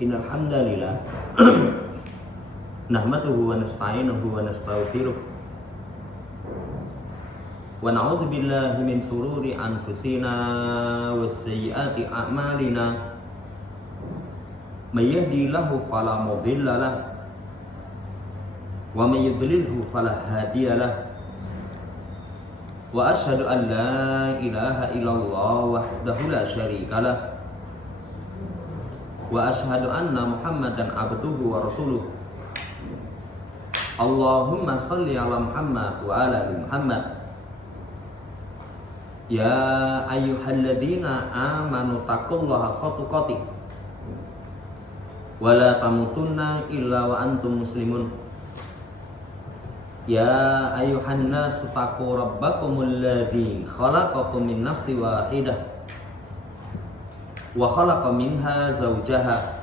Innal hamdalillah nahmaduhu wa nasta'inuhu wa nastaghfiruh wa na'udzu billahi min sururi anfusina wa sayyiati a'malina may yahdihillahu fala mudilla lahu wa may yudlilhu fala hadiya lahu wa asyhadu an la ilaha illallah wahdahu la syarika lahu wa asyhadu anna Muhammadan abduhu wa rasuluh. Allahumma shalli ala Muhammad wa ala ali Muhammad. Ya ayyuhalladzina amanu taqullaha haqqa tuqatih wa la tamutunna illa wa antum muslimun. Ya ayyuhan nasu taqu rabbakumul ladzi khalaqakum min nafsin wahidah wa khalaqa minha zawjaha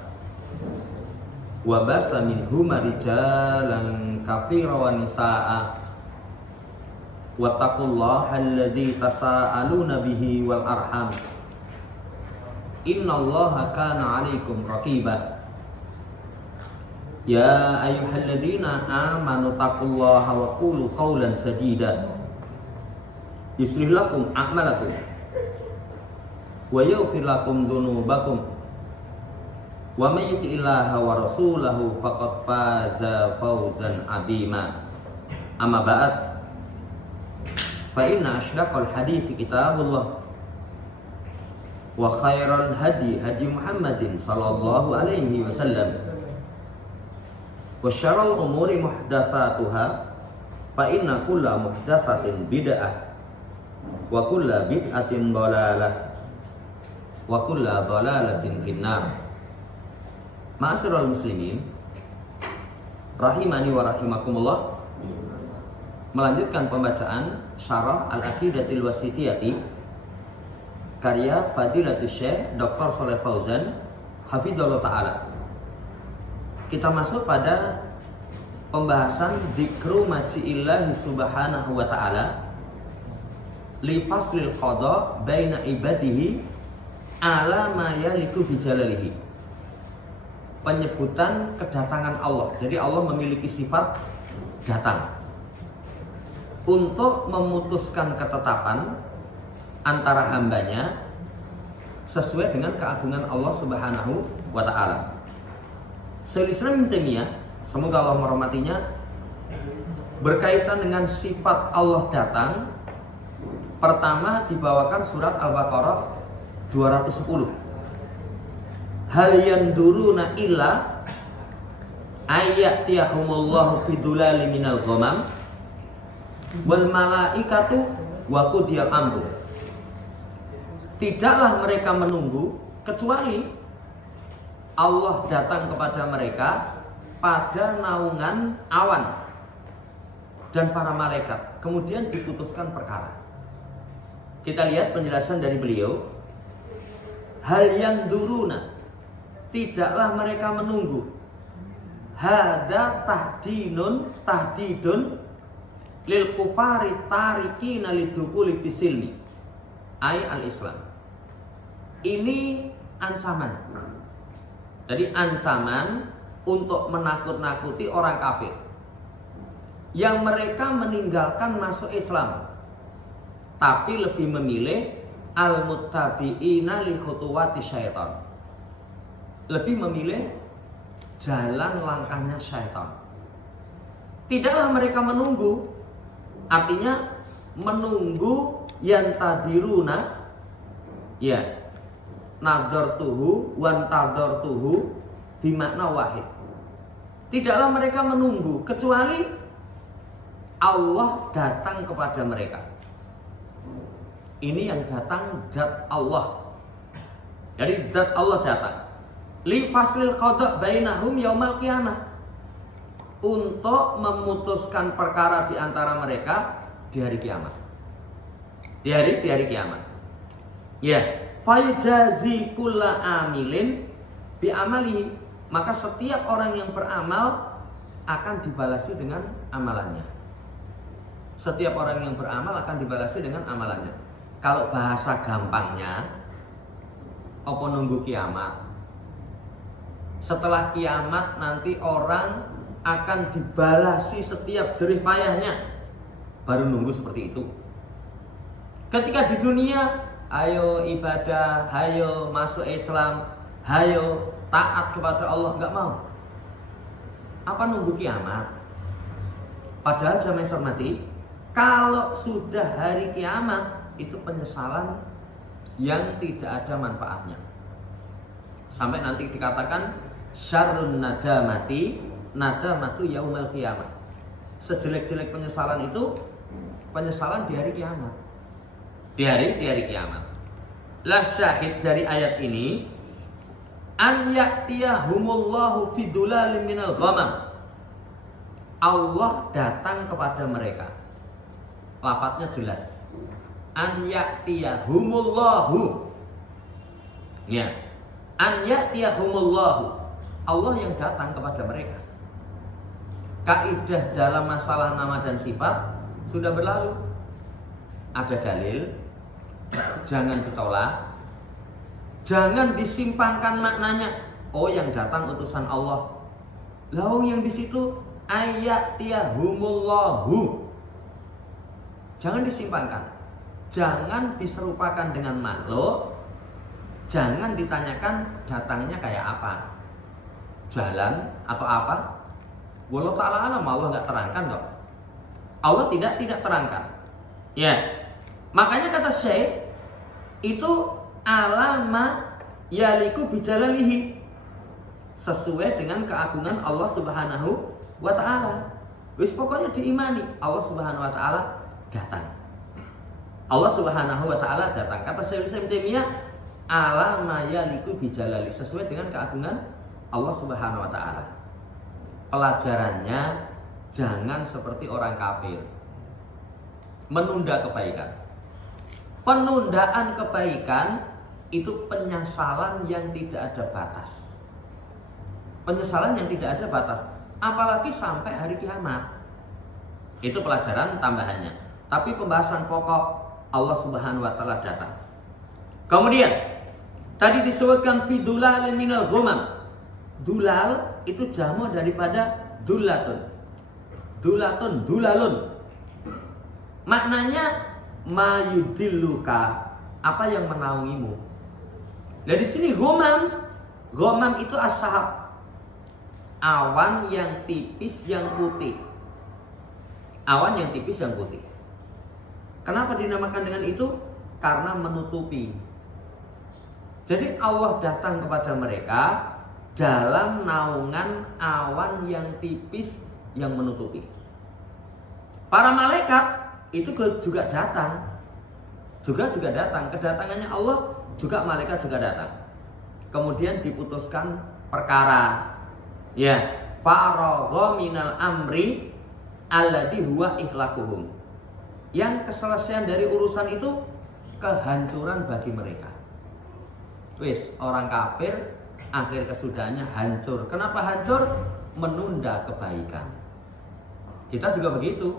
wa batha minhuma rijalan katsiran wa nisaa'a wattaqullaha alladzi tasaaluna bihi wal arham innallaha kana 'alaikum raqiba. Ya ayyuhalladzina amanu taqullaha wa qulu qawlan sadida yuslih lakum a'malakum wa yaghfir lakum dzunubakum wa may yuti'illaha wa rasulahu faqad faza fawzan 'azima. Amma ba'd, fa inna asyraqal hadits kitabullah wa khairal hadi hadi Muhammadin sallallahu alaihi wasallam wa syarrul umuri muhdatsatuha fa inna kulla muhdatsatin bid'ah wa kulla bid'atin dhalalah wa kulla dhalalatin finnar. Ma'asyiral muslimin rahimani wa rahimakumullah. Melanjutkan pembacaan Syarah Al-Aqidatil Wasithiyati karya Fadilatul Syekh Dr. Shalih Fauzan hafizallahu taala. Kita masuk pada pembahasan dzikru maji'illahi subhanahu wa ta'ala li faslil qada baina ibadihi ala ma yaliku bijalalihi. Penyebutan kedatangan Allah. Jadi Allah memiliki sifat datang untuk memutuskan ketetapan antara hambanya sesuai dengan keagungan Allah Subhanahu wa ta'ala. Syaikhul Islam Ibnu Taimiyah, semoga Allah merahmatinya, berkaitan dengan sifat Allah datang, pertama dibawakan surat Al-Baqarah 210. Hal yanduruna illa ayyatiyahumullahu fidulali minal ghamam wal malaikatu wa qudiyal amru. Tidaklah mereka menunggu kecuali Allah datang kepada mereka pada naungan awan dan para malaikat, kemudian diputuskan perkara. Kita lihat penjelasan dari beliau. Hal yang duruna, tidaklah mereka menunggu. Hada tahdidun lil kufari tarikina lidukuli fisilmi ay al-Islam. Ini ancaman. Jadi ancaman untuk menakut-nakuti orang kafir yang mereka meninggalkan masuk Islam, tapi lebih memilih al-muttabi'ina li khutuwati syaitan, lebih memilih jalan langkahnya syaitan. Tidaklah mereka menunggu, artinya menunggu yang tadiruna, ya, nadartuhu wan tadartuhu bimakna wahid. Tidaklah mereka menunggu kecuali Allah datang kepada mereka. Ini yang datang zat Allah. Jadi zat Allah datang. Li faslil qada bainahum yaumal qiyamah. Untuk memutuskan perkara di antara mereka di hari kiamat. Di hari kiamat. Ya, fayjazi kulla amilin bi amalihi. Maka setiap orang yang beramal akan dibalasi dengan amalannya. Setiap orang yang beramal akan dibalasi dengan amalannya. Kalau bahasa gampangnya, apa nunggu kiamat? Setelah kiamat nanti orang akan dibalasi setiap jerih payahnya. Baru nunggu seperti itu. Ketika di dunia, ayo ibadah, ayo masuk Islam, ayo taat kepada Allah, nggak mau. Apa nunggu kiamat? Padahal jamaah yang saya hormati, kalau sudah hari kiamat, itu penyesalan yang tidak ada manfaatnya. Sampai nanti dikatakan syarrun nadamati nadamatu yaumil kiamat. Sejelek-jelek penyesalan itu penyesalan di hari kiamat. Di hari kiamat. La syahid dari ayat ini an ya'tiyahumullahu fi dhulalim minal ghamam. Allah datang kepada mereka. Lafadznya jelas. An ya'tiyahumullahu. Ya. An ya'tiyahumullahu. Allah yang datang kepada mereka. Kaidah dalam masalah nama dan sifat sudah berlalu. Ada dalil, jangan ditolak, jangan disimpangkan maknanya. Oh, yang datang utusan Allah. Lalu yang di situ ayatiyahumullahu. Jangan disimpangkan, jangan diserupakan dengan makhluk, jangan ditanyakan datangnya kayak apa, jalan atau apa. Wallahu ta'ala alam, Allah nggak terangkan kok. Allah tidak terangkan. Ya, makanya kata Syekh itu alama yaliku bijalalihi, sesuai dengan keagungan Allah Subhanahu wa ta'ala. Wis pokoknya diimani Allah Subhanahu wa ta'ala datang. Allah Subhanahu wa ta'ala datang. Kata Syekh Ibnu Taimiyah, alama yaliku bijalali, sesuai dengan keagungan Allah Subhanahu wa ta'ala. Pelajarannya, jangan seperti orang kafir menunda kebaikan. Penundaan kebaikan itu penyesalan yang tidak ada batas. Penyesalan yang tidak ada batas, apalagi sampai hari kiamat. Itu pelajaran tambahannya. Tapi pembahasan pokok, Allah Subhanahu wa ta'ala datang. Kemudian tadi disebutkan fidulal minal ghamam. Dulal itu jamu daripada dulatun. Dulalun. Maknanya mayudilluka, apa yang menaungimu. Nah di sini ghamam itu as-sahab, awan yang tipis yang putih. Awan yang tipis yang putih. Kenapa dinamakan dengan itu? Karena menutupi. Jadi Allah datang kepada mereka dalam naungan awan yang tipis yang menutupi. Para malaikat itu juga datang. Juga datang. Kedatangannya Allah juga malaikat juga datang. Kemudian diputuskan perkara. Ya, faragha minal amri alladhi huwa ikhlaquhum. Yang keselesaian dari urusan itu kehancuran bagi mereka. Wis, orang kafir akhir kesudahannya hancur. Kenapa hancur? Menunda kebaikan. Kita juga begitu.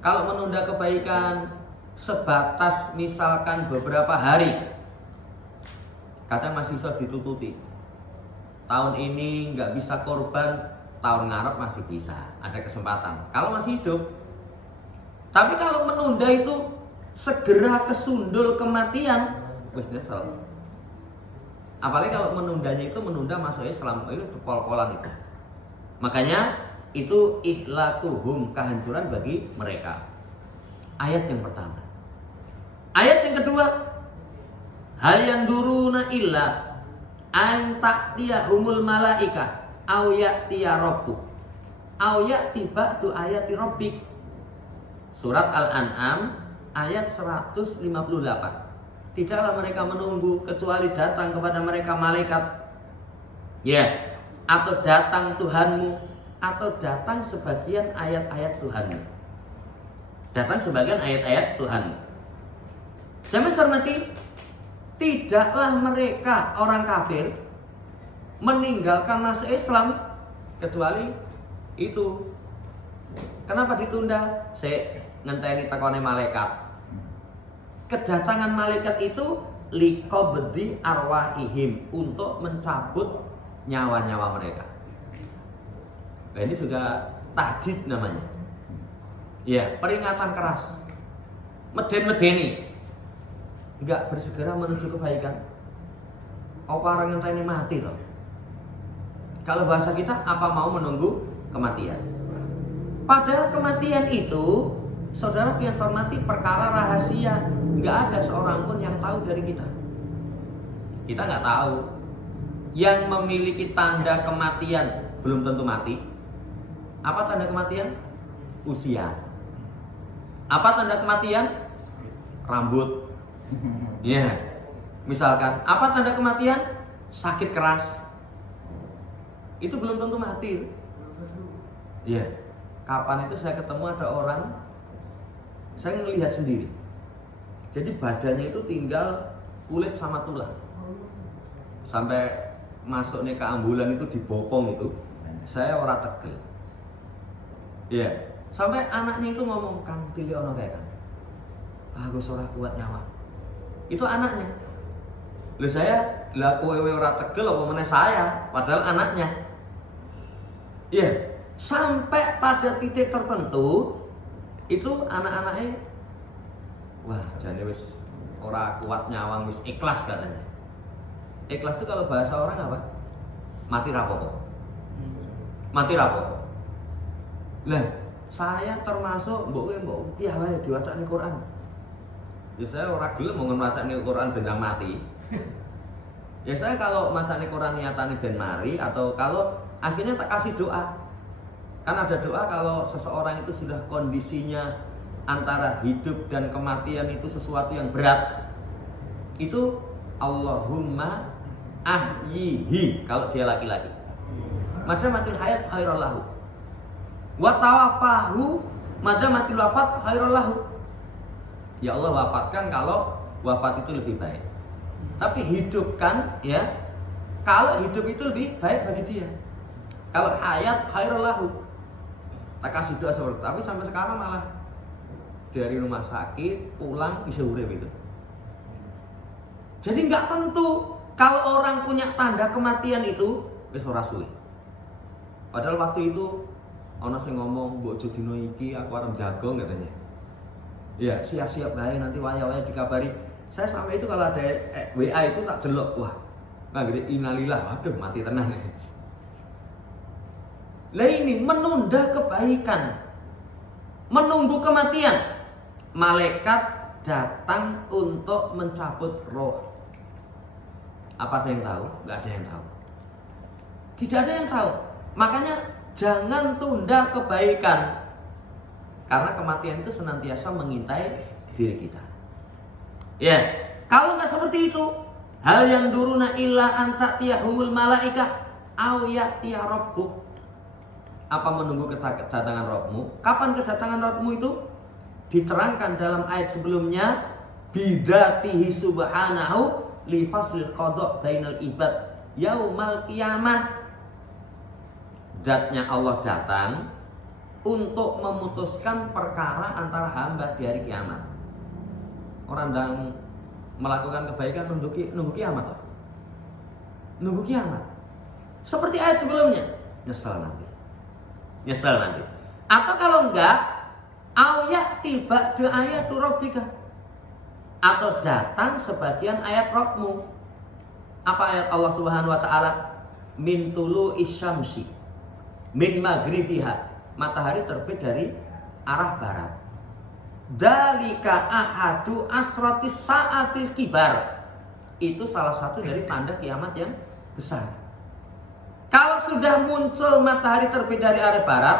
Kalau menunda kebaikan sebatas misalkan beberapa hari, kadang masih bisa ditututi. Tahun ini nggak bisa korban, tahun ngarep masih bisa, ada kesempatan. Kalau masih hidup. Tapi kalau menunda itu segera kesundul kematian, wis nyesel. Apalagi kalau menundanya itu menunda masuk Islam, itu pol-polan itu. Makanya itu ihlakuhum, kehancuran bagi mereka. Ayat yang pertama. Ayat yang kedua, hal yang duruna illa an ta'tiyahumul malaikah aw ya'tiya rabbuk aw ya'ti ba'du ayati rabbik. Surat Al-An'am ayat 158. Tidaklah mereka menunggu kecuali datang kepada mereka malaikat. Ya, atau datang Tuhanmu, atau datang sebagian ayat-ayat Tuhanmu. Datang sebagian ayat-ayat Tuhanmu. Jamaah hormati, tidaklah mereka orang kafir meninggalkan masuk Islam kecuali itu. Kenapa ditunda? Saya ngenteni takone malaikat. Kedatangan malaikat itu liqabdi arwahihim, untuk mencabut nyawa-nyawa mereka. Nah, ini juga tahdid namanya. Ya, peringatan keras. Meden-medeni. Enggak bersegera menuju kebaikan. Apa orang yang ini mati toh? Kalau bahasa kita, apa mau menunggu kematian? Padahal kematian itu, saudara yang saya hormati, perkara rahasia. Enggak ada seorang pun yang tahu dari kita. Kita nggak tahu. Yang memiliki tanda kematian belum tentu mati. Apa tanda kematian? Usia. Apa tanda kematian? Rambut. Ya. Misalkan, apa tanda kematian? Sakit keras. Itu belum tentu mati. Ya. Kapan itu saya ketemu ada orang, saya melihat sendiri. Jadi badannya itu tinggal kulit sama tulang. Sampai masuk nih ke ambulan itu dibopong itu, saya ora tegel. Ya. Sampai anaknya itu ngomong, "Kang, pilih ono kayak kan. Aku ora kuat nyawa." Itu anaknya. Lah saya, lah kowe ora tegel apa meneh saya, padahal anaknya. Iya, sampai pada titik tertentu itu anak-anaknya wah, jane wis ora kuat nyawang, wis ikhlas katanya. Ikhlas itu kalau bahasa orang apa? Mati rapopo. Mati rapopo. Lah, saya termasuk mbok piye wae diwacane Quran. Ya saya ora gelem mau macane Quran dengan mati. Ya saya kalau macane Quran niatane ben mari, atau kalau akhirnya tak kasih doa. Kan ada doa kalau seseorang itu sudah kondisinya antara hidup dan kematian itu sesuatu yang berat. Itu Allahumma ahyihi kalau dia laki-laki. Madamatil hayat khairul lahu. Wa tawaffahu madamatil wafat khairul lahu. Ya Allah, wafatkan kalau wafat itu lebih baik. Tapi hidupkan, ya, kalau hidup itu lebih baik bagi dia. Kalau hayat khairul lahu. Tak kasih doa seperti itu. Tapi sampai sekarang malah dari rumah sakit pulang bisa urip itu. Jadi nggak tentu kalau orang punya tanda kematian itu wis ora suwe. Padahal waktu itu ana sing ngomong, "Mbok Jodino iki aku arep jagong," katanya. Ya, siap-siap bae nanti waya-waya dikabari. Saya sampai itu kalau ada WA itu tak delok, wah. Nah, gede innalillah, waduh mati tenang nih. Lah ini menunda kebaikan. Menunggu kematian. Malaikat datang untuk mencabut roh. Apa ada yang tahu? Enggak ada yang tahu. Tidak ada yang tahu. Makanya jangan tunda kebaikan. Karena kematian itu senantiasa mengintai diri kita. Ya, kalau nggak seperti itu, hal yang duruna illa anta tiyahumul malaikah aw ya'tiya rabbuk. Apa menunggu kedatangan Rabbmu? Kapan kedatangan Rabbmu itu? Diterangkan dalam ayat sebelumnya, bidatihi subhanahu li faslil qada' bainal ibad yaumal qiyamah. Zatnya Allah datang untuk memutuskan perkara antara hamba di hari kiamat. Orang yang melakukan kebaikan nunggu kiamat toh. Nunggu kiamat. Seperti ayat sebelumnya, nyesel nanti. Atau kalau enggak, ayat tiba de ayatu rabbika. Atau datang sebagian ayat Rabbmu. Apa ayat Allah Subhanahu wa taala? Min tulu isyamsi min maghribiha. Matahari terbit dari arah barat. Dalika ahadu asratis saatil kibar. Itu salah satu dari tanda kiamat yang besar. Kalau sudah muncul matahari terbit dari arah barat,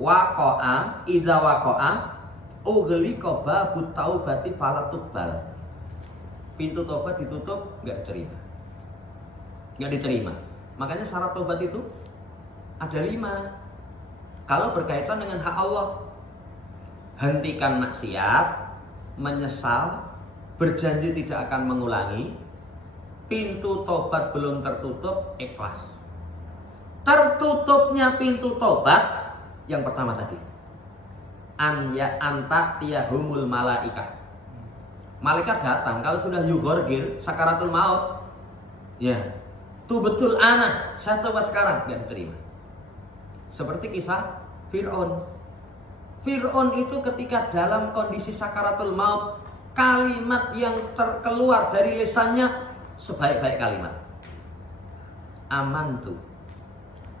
waqa'a idza waqa'a ughliqa babut taubati fala tuqbal. Pintu tobat ditutup, enggak diterima. Makanya syarat tobat itu ada 5. Kalau berkaitan dengan hak Allah, hentikan maksiat, menyesal, berjanji tidak akan mengulangi, pintu tobat belum tertutup, ikhlas. Tertutupnya pintu tobat yang pertama tadi, anta tiyahumul malaikah. Malaikat datang kalau sudah yugorgir sakaratul maut. Ya. Tuh betul anak, saya tobat sekarang, nggak diterima. Seperti kisah Fir'aun. Fir'aun itu ketika dalam kondisi sakaratul maut, kalimat yang terkeluar dari lisannya sebaik-baik kalimat. Amantu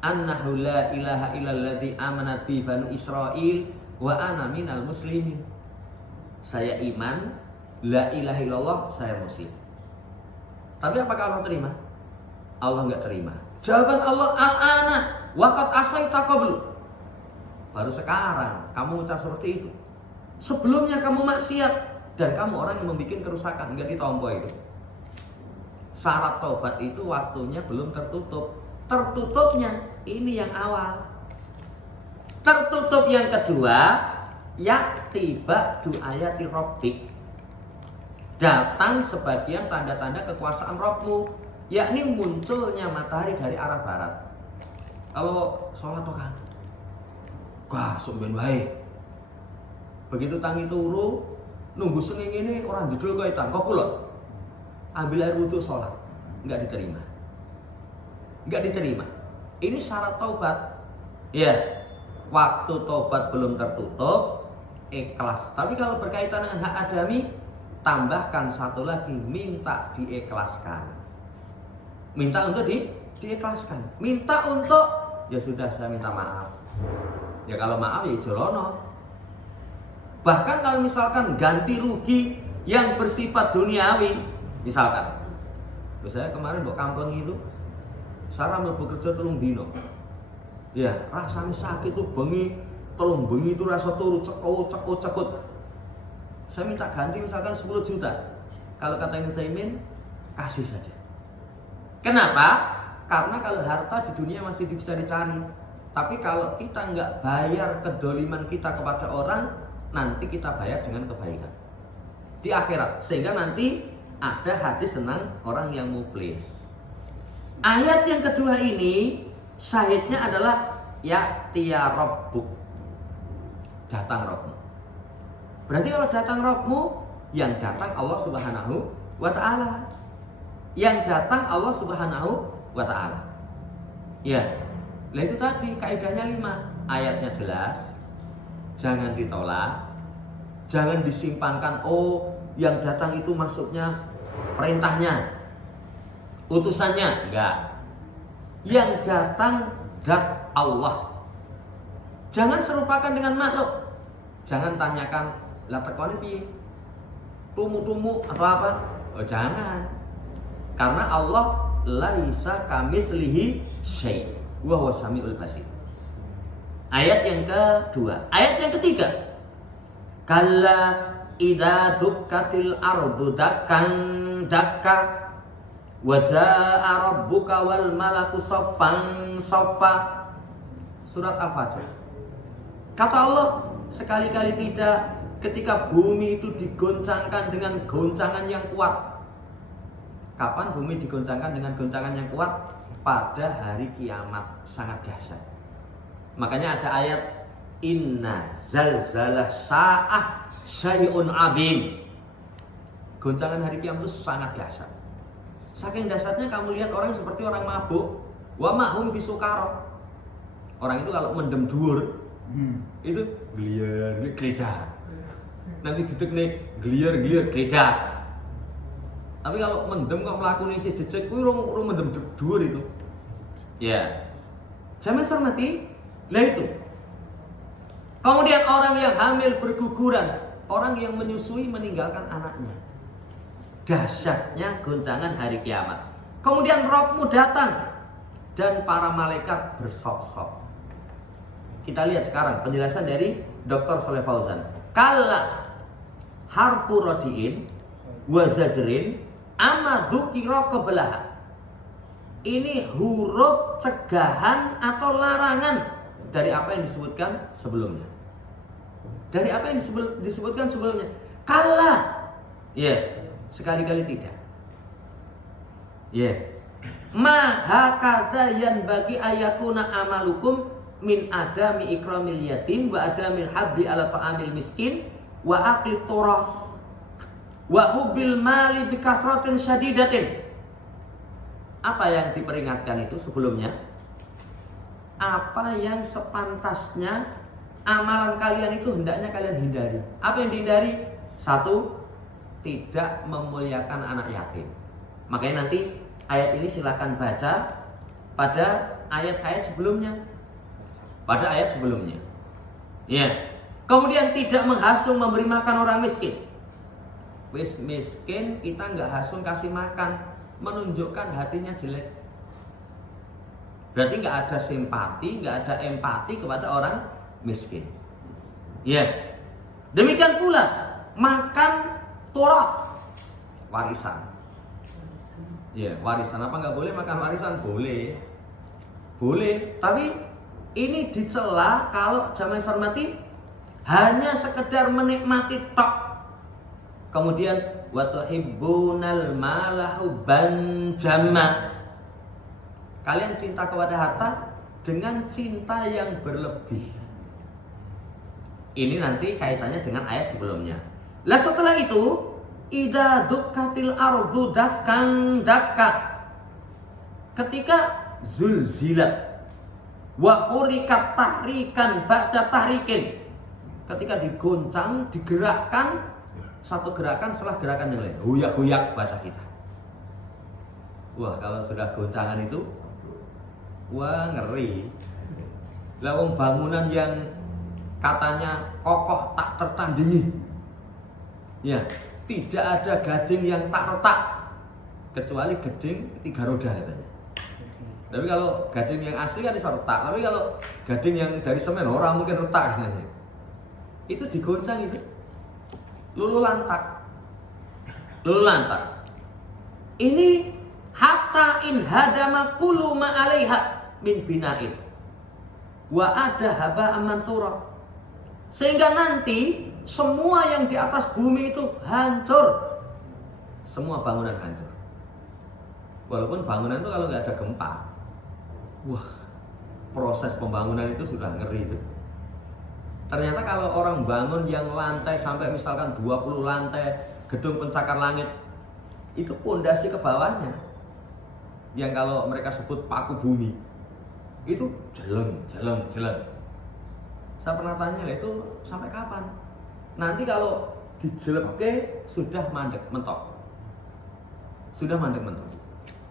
annahu la ilaha illalladzi amanat bi banu Israil wa ana minal muslimin. Saya iman, la ilaha illallah, saya muslim. Tapi apakah Allah terima? Allah enggak terima. Jawaban Allah, al-ana waqad asaita qablu. Baru sekarang kamu ucap seperti itu. Sebelumnya kamu maksiat dan kamu orang yang membuat kerusakan, enggak ditompo itu. Syarat tobat itu waktunya belum tertutup. Tertutupnya ini yang awal. Tertutup yang kedua, ya tiba du ayati rabbik. Datang sebagian tanda-tanda kekuasaan Rabbmu, yakni munculnya matahari dari arah barat. Kalau sholat tuh kan, wah sumben baik. Begitu tangi turu, nunggu senging ini orang judul kaitan, kok kulon. Ambil air wudhu sholat, nggak diterima. Nggak diterima. Ini syarat taubat. Ya, waktu taubat belum tertutup, ikhlas. Tapi kalau berkaitan dengan hak adami, tambahkan satu lagi, minta diikhlaskan. Minta untuk diikhlaskan. Minta untuk, ya sudah saya minta maaf. Ya kalau maaf ya jolono. Bahkan kalau misalkan ganti rugi yang bersifat duniawi, misalkan, saya kemarin bawa kampleng itu, saya mlebu kerja 3 dino. Ya rasanya sakit tuh bengi, 3 bengi itu rasa turu cekut. Saya minta ganti misalkan 10 juta. Kalau kata Ibnu Utsaimin, kasih saja. Kenapa? Karena kalau harta di dunia masih bisa dicari. Tapi kalau kita nggak bayar kedoliman kita kepada orang, nanti kita bayar dengan kebaikan di akhirat. Sehingga nanti ada hadis tentang orang yang muflis. Ayat yang kedua ini syahidnya adalah ya'tiya rabbuk. Datang Rabbmu. Berarti kalau datang Rabbmu, yang datang Allah Subhanahu wa ta'ala. Yang datang Allah Subhanahu wa ta'ala. Ya. Nah itu tadi kaidahnya 5. Ayatnya jelas. Jangan ditolak. Jangan disimpangkan, oh yang datang itu maksudnya perintahnya, utusannya. Enggak. Yang datang zat Allah. Jangan serupakan dengan makhluk. Jangan tanyakan, lah tekone piye? Tumu-tumu atau apa? Oh jangan. Karena Allah laisa kamitslihi syai' wa huwas samiul basir. Ayat yang kedua. Ayat yang ketiga. Kalla idza dukkatil ardu dakkan dakka wa jaa rabbuka wal malaku saffan saffa. Surat Al-Fajr. Kata Allah, sekali-kali tidak ketika bumi itu digoncangkan dengan goncangan yang kuat. Kapan bumi digoncangkan dengan goncangan yang kuat? Pada hari kiamat, sangat dahsyat. Makanya ada ayat inna zalzalah sa'ah syai'un azim. Goncangan hari kiamat itu sangat dahsyat. Saking dahsyatnya kamu lihat orang seperti orang mabuk, wa mahum bisukara. Orang itu kalau mendem dhuwur, itu gliar gereja. Nanti ditek nih gliar gereja. Tapi kalau mendem kok melakukan isi jejak, kuwi rong mendem dhuwur itu. Ya. Jangan cermati, lah itu. Kemudian orang yang hamil berguguran, orang yang menyusui meninggalkan anaknya. Dahsyatnya goncangan hari kiamat. Kemudian Rabbmu datang dan para malaikat bersop-sop. Kita lihat sekarang penjelasan dari Dr. Shalih Fauzan. Kalla harfu rodiin wa zajrin amadu kira kebelah. Ini huruf cegahan atau larangan dari apa yang disebutkan sebelumnya. Dari apa yang disebutkan sebelumnya. Kalla. Ya, sekali-kali tidak. Ya. Maha kata yang bagi ayakuna amalukum min adami ikramil yatim wa adamil habdi ala ta'amil miskin wa akli turas wa hubbil mali bikasratin syadidatin. Apa yang diperingatkan itu sebelumnya? Apa yang sepantasnya amalan kalian itu hendaknya kalian hindari. Apa yang dihindari? Satu, tidak memuliakan anak yatim. Makanya nanti ayat ini silakan baca pada ayat-ayat sebelumnya. Pada ayat sebelumnya. Ya. Kemudian tidak menghasung memberi makan orang miskin. Wis miskin kita nggak hasung kasih makan, menunjukkan hatinya jelek. Berarti nggak ada simpati, nggak ada empati kepada orang miskin. Ya. Demikian pula makan turas, warisan. Ya, warisan apa nggak boleh makan warisan? Boleh. Boleh, tapi ini dicela kalau jamaah hormati hanya sekedar menikmati tok. Kemudian wa tuhibbunal mala hubban jamma. Kalian cinta kepada harta dengan cinta yang berlebih. Ini nanti kaitannya dengan ayat sebelumnya. Lah setelah itu, idza dukkatil ardu dakkan dakka. Ketika zulzilat wa hurikat tahrikan ba'da tahrikin. Ketika digoncang, digerakkan satu gerakan setelah gerakan yang lain. Hoyak-hoyak bahasa kita. Wah, kalau sudah goncangan itu wah ngeri. Lah wong bangunan yang katanya kokoh tak tertandingi. Ya, tidak ada gading yang tak retak kecuali gading 3 roda katanya. Tapi kalau gading yang asli kan bisa retak. Tapi kalau gading yang dari semen orang mungkin retak katanya. Itu digoncang itu. Lulu lantak. Lulu lantak. Ini hatta in hadama kullu ma 'alaiha min bina'in. Wa ada haba mansura. Sehingga nanti semua yang di atas bumi itu hancur. Semua bangunan hancur. Walaupun bangunan itu kalau nggak ada gempa, wah, proses pembangunan itu sudah ngeri itu. Ternyata kalau orang bangun yang lantai sampai misalkan 20 lantai gedung pencakar langit, itu pondasi ke bawahnya yang kalau mereka sebut paku bumi itu jeleng. Saya pernah tanya lah, itu sampai kapan? Nanti kalau dijelek sudah mandek mentok. Sudah mandek mentok.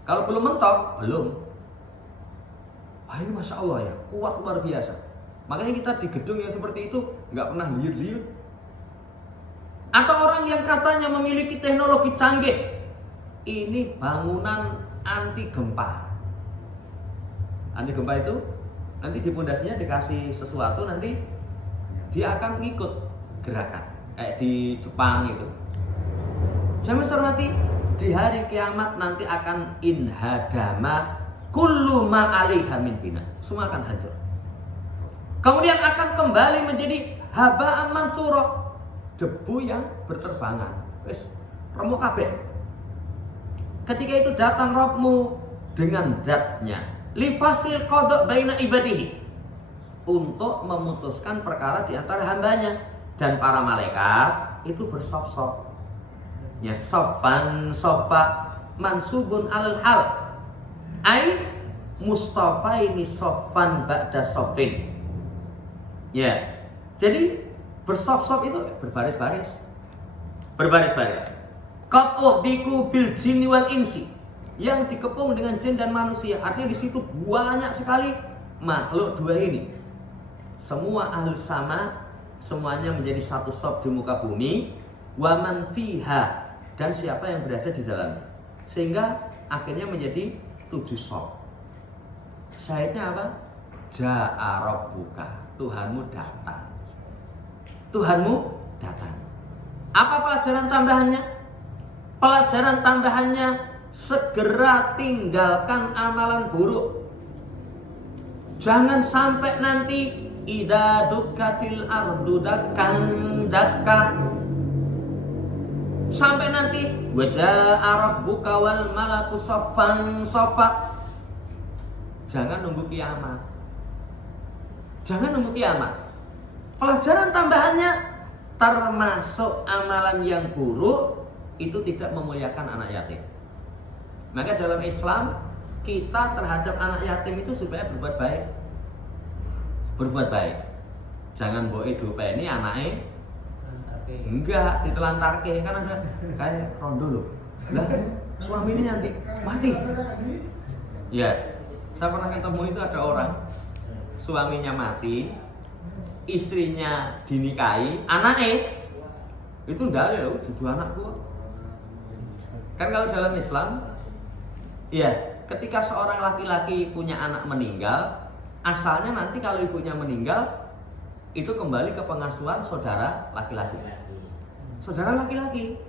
Kalau belum mentok, belum. Wah, ini Masya Allah ya, kuat luar biasa. Makanya kita di gedung yang seperti itu nggak pernah liut-liut. Atau orang yang katanya memiliki teknologi canggih, ini bangunan anti gempa. Anti gempa itu nanti di pondasinya dikasih sesuatu, nanti dia akan ngikut gerakan kayak di Jepang itu. Jamaah hormati, di hari kiamat nanti akan inhadama kullu ma 'alaiha min bina. Semua akan hancur. Kemudian akan kembali menjadi haba'an mansura, debu yang berterbangan. Wes, remuk kabeh. Ketika itu datang Rabbmu dengan zatnya, lifasil qada' baina ibadihi, untuk memutuskan perkara di antara hambanya. Dan para malaikat itu bersop-sop. Ya, sofan sofa mansubun alal hal. Ai mustafaini sofan ba'da sofin. Ya, jadi bersop-sop itu berbaris-baris. Berbaris-baris. Qad uhdiku bil jinni wal insi, yang dikepung dengan jin dan manusia. Artinya di situ banyak sekali makhluk dua ini. Semua ahlus sama, semuanya menjadi satu sop di muka bumi. Wa man fiha, dan siapa yang berada di dalamnya. Sehingga akhirnya menjadi 7 sop. Syahidnya apa? Ja'a rabbuka, Tuhanmu datang. Tuhanmu datang. Apa pelajaran tambahannya? Pelajaran tambahannya, segera tinggalkan amalan buruk. Jangan sampai nanti idza dukkatil ardu dakkan dakka, sampai nanti waja'a rabbuka wal malaku saffan saffa. Jangan nunggu kiamat. Jangan nunggu kiamat. Pelajaran tambahannya, termasuk amalan yang buruk itu tidak memuliakan anak yatim. Maka dalam Islam kita terhadap anak yatim itu supaya berbuat baik. Berbuat baik. Jangan mbok dopeni anake. Enggak, ditelantarke. Kan ada kayak rondo loh. Lah, suami ini nanti mati. Ya, saya pernah ketemu itu ada orang suaminya mati, istrinya dinikahi, anaknya itu ndak ada loh, dudu anakku. Kan kalau dalam Islam, ya, ketika seorang laki-laki punya anak meninggal, asalnya nanti kalau ibunya meninggal, itu kembali ke pengasuhan saudara laki-laki. Saudara laki-laki.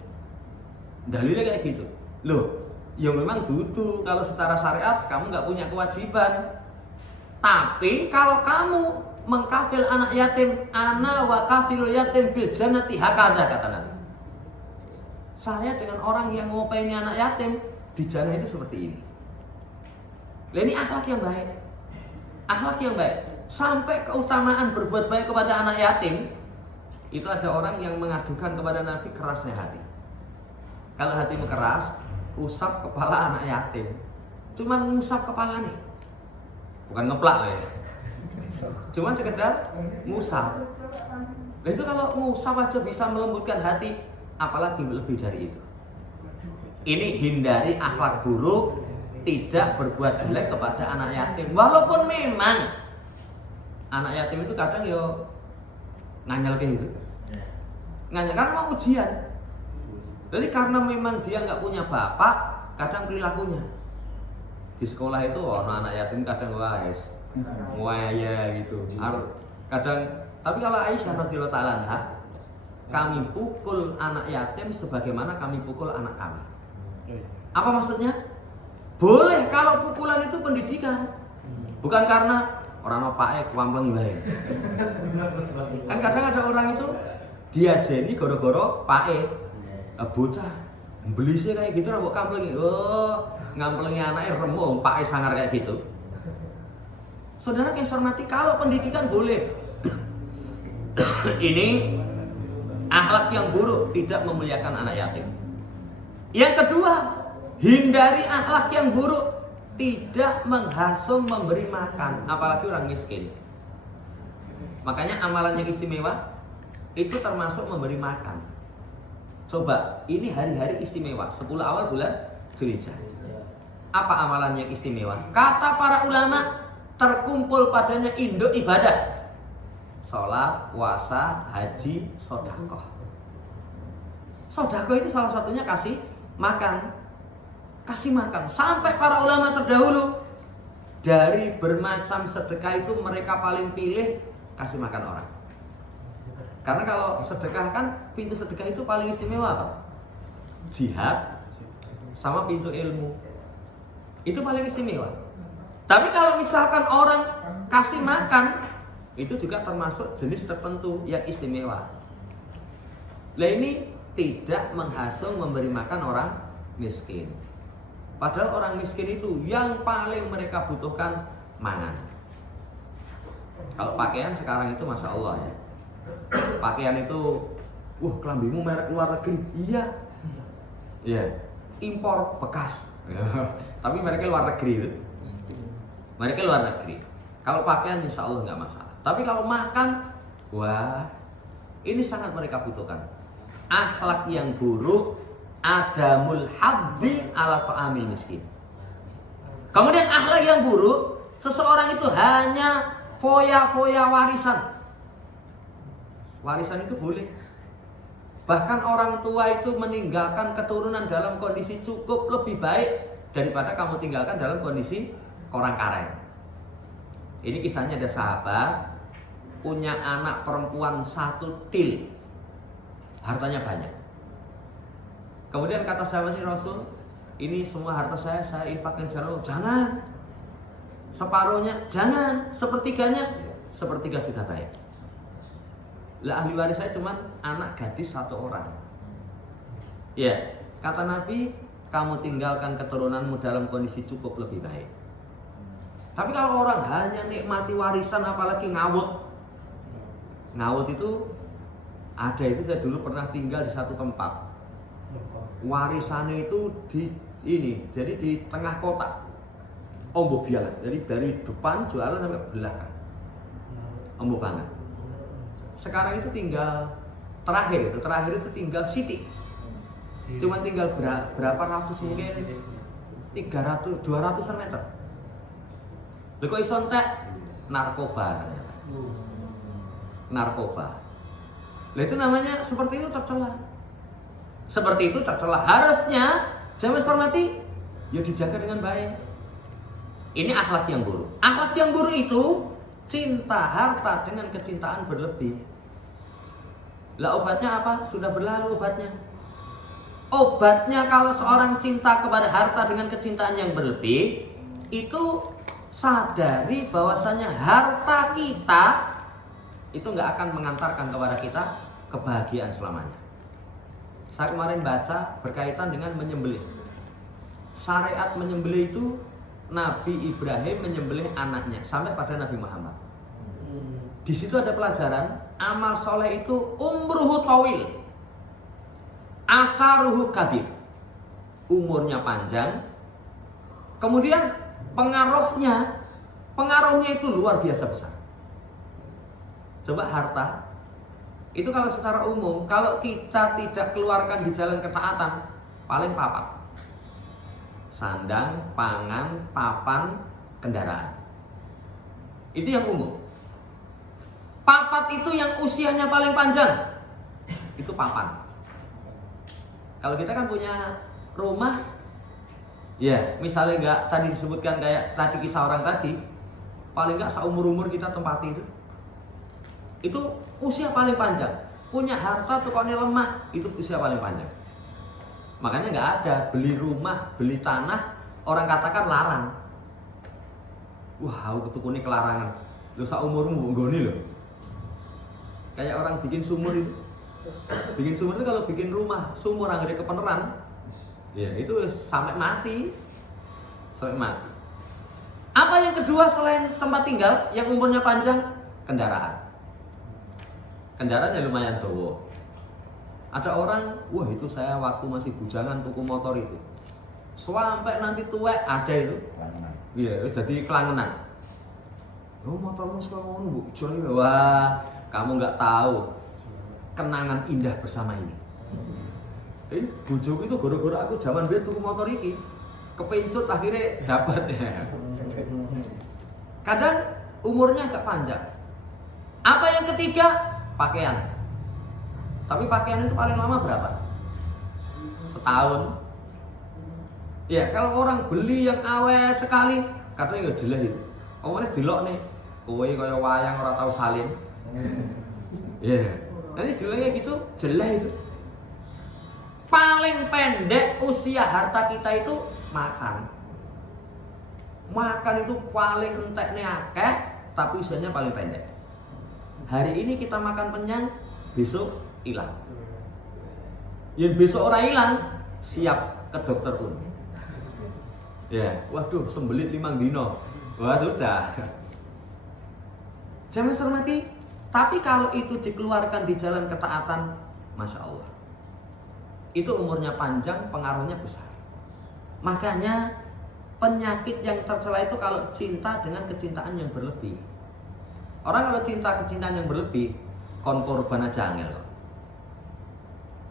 Dalilnya kayak gitu. Loh, ya memang dudu kalau secara syariat kamu nggak punya kewajiban. Tapi kalau kamu mengkafil anak yatim, ana wa kafilul yatim bil jannati hakada, kata Nabi. Saya dengan orang yang ngopeni anak yatim di jannah itu seperti ini. Nah, ini akhlak yang baik. Akhlak yang baik. Sampai keutamaan berbuat baik kepada anak yatim, itu ada orang yang mengadukan kepada Nabi kerasnya hati. Kalau hatimu keras, usap kepala anak yatim. Cuman ngusap kepala nih. Bukan ngeplak lah ya. Cuman sekedar ngusap. Nah itu kalau ngusap aja bisa melembutkan hati, apalagi lebih dari itu. Ini hindari akhlak buruk, tidak berbuat jelek kepada anak yatim. Walaupun memang anak yatim itu kadang yo nganyel kayak gitu. Nganyel karena mau ujian. Jadi karena memang dia nggak punya bapak, kadang perilakunya di sekolah itu anak yatim kadang wais, ya gitu. Kadang, tapi kalau Aisyah radhiyallahu ta'ala anha, kami pukul anak yatim sebagaimana kami pukul anak kami. Apa maksudnya? Boleh kalau pukulan itu pendidikan, bukan karena orang opake kuampleng wae. Kan kadang ada orang itu diajeni goro-goro pake bocah belisnya kayak gitu rambut kamplengi. Oh, ngamplengi anaknya remuk, pake sangar kayak gitu. Saudara yang saya hormati, kalau pendidikan boleh. Ini akhlak yang buruk, tidak memuliakan anak yatim. Yang kedua, hindari akhlak yang buruk, tidak menghasung memberi makan, apalagi orang miskin. Makanya amalan yang istimewa itu termasuk memberi makan. Coba, ini hari-hari istimewa, 10 awal bulan Dzulhijjah. Apa amalan yang istimewa? Kata para ulama, terkumpul padanya induk ibadah. Sholat, puasa, haji, sodakoh. Sodakoh itu salah satunya kasih makan. Kasih makan. Sampai para ulama terdahulu, dari bermacam sedekah itu mereka paling pilih kasih makan orang. Karena kalau sedekah kan, pintu sedekah itu paling istimewa apa? Jihad sama pintu ilmu. Itu paling istimewa. Tapi kalau misalkan orang kasih makan, itu juga termasuk jenis tertentu yang istimewa. Nah ini tidak menghasung memberi makan orang miskin. Padahal orang miskin itu yang paling mereka butuhkan mangan. Kalau pakaian sekarang itu Masya Allah ya. Pakaian itu, kelambimu merek luar negeri. Iya. Iya. Impor bekas. Tapi mereknya luar negeri itu. Mereknya luar negeri. Kalau pakaian insya Allah nggak masalah. Tapi kalau makan, ini sangat mereka butuhkan. Akhlak yang buruk, adamul haddi ala ta'amil miskin. Kemudian akhlak yang buruk, seseorang itu hanya foya-foya warisan. Warisan itu boleh. Bahkan orang tua itu meninggalkan keturunan dalam kondisi cukup lebih baik daripada kamu tinggalkan dalam kondisi korang karet. Ini kisahnya ada sahabat punya anak perempuan 1 til, hartanya banyak. Kemudian kata sahabat Rasul, ini semua harta saya infakkan jalan Allah. Jangan. Separuhnya jangan, sepertiganya, sepertiga sudah baik. Lah ahli waris saya cuman anak gadis 1 orang. Ya, kata Nabi, kamu tinggalkan keturunanmu dalam kondisi cukup lebih baik. Tapi kalau orang hanya nikmati warisan apalagi ngawut. Ngawut itu ada, itu saya dulu pernah tinggal di satu tempat. Warisannya itu jadi di tengah kota. Ombo banget. Jadi dari depan jualan sampai belakang. Ombo banget. Sekarang itu tinggal terakhir itu tinggal Siti. Cuma tinggal berapa ratus mungkin 300 200-an meter. Lha kok iso entek narkoba. Narkoba. Lah itu namanya seperti itu tercela. Seperti itu tercela. Harusnya jamaah hormati ya dijaga dengan baik. Ini akhlak yang buruk. Akhlak yang buruk itu cinta harta dengan kecintaan berlebih. Lah obatnya apa? Sudah berlalu obatnya. Obatnya kalau seorang cinta kepada harta dengan kecintaan yang berlebih, itu sadari bahwasanya harta kita itu nggak akan mengantarkan kepada kita kebahagiaan selamanya. Saya kemarin baca berkaitan dengan menyembelih. Syariat menyembelih itu Nabi Ibrahim menyembelih anaknya sampai pada Nabi Muhammad. Di situ ada pelajaran amal soleh itu umruhu tawil, asaruhu kabir, umurnya panjang, kemudian pengaruhnya itu luar biasa besar. Coba harta itu kalau secara umum kalau kita tidak keluarkan di jalan ketaatan paling papat, sandang, pangan, papan, kendaraan, itu yang umum. Papat itu yang usianya paling panjang, itu papan. Kalau kita kan punya rumah, ya misalnya nggak tadi disebutkan kayak tadi kisah orang tadi, paling nggak seumur-umur kita tempati itu usia paling panjang. Punya harta tukangnya lemah, itu usia paling panjang. Makanya nggak ada beli rumah, beli tanah, orang katakan larang. Wah, aku tukune kelarangan. Lu seumurmu nggoni loh. Kayak orang bikin sumur itu. Bikin sumur itu kalau bikin rumah, sumur anggere kepeneran, ya itu sampai mati. Sampai mati. Apa yang kedua selain tempat tinggal yang umurnya panjang? Kendaraan. Kendaraannya lumayan tua. Ada orang, wah itu saya waktu masih bujangan tuku motor itu. Sampai nanti tua ada itu. Iya, jadi kelangenan. Oh motormu sekarang ngono, Bu. Wah, kamu nggak tahu kenangan indah bersama ini. Bojoku itu gara-gara aku zaman biyen tuku motor iki, kepencut akhirnya dapat ya. Kadang umurnya agak panjang. Apa yang ketiga? Pakaian. Tapi pakaian itu paling lama berapa? Setahun. Ya, kalau orang beli yang awet sekali, katanya nggak jelas itu. Omongnya dilok nih, kowe kaya wayang ora tau salin. Ya, nanti jeleknya gitu, jelek itu. Paling pendek usia harta kita itu makan. Makan itu paling enteknya akeh, tapi usianya paling pendek. Hari ini kita makan kenyang, besok hilang. Yang besok orang hilang, siap ke dokter pun. Ya, waduh, sembelit 5 dino. Wah sudah. Jangan hormati. Tapi kalau itu dikeluarkan di jalan ketaatan, masya Allah, itu umurnya panjang, pengaruhnya besar. Makanya penyakit yang tercela itu kalau cinta dengan kecintaan yang berlebih. Orang kalau cinta kecintaan yang berlebih, kon korban aja angel.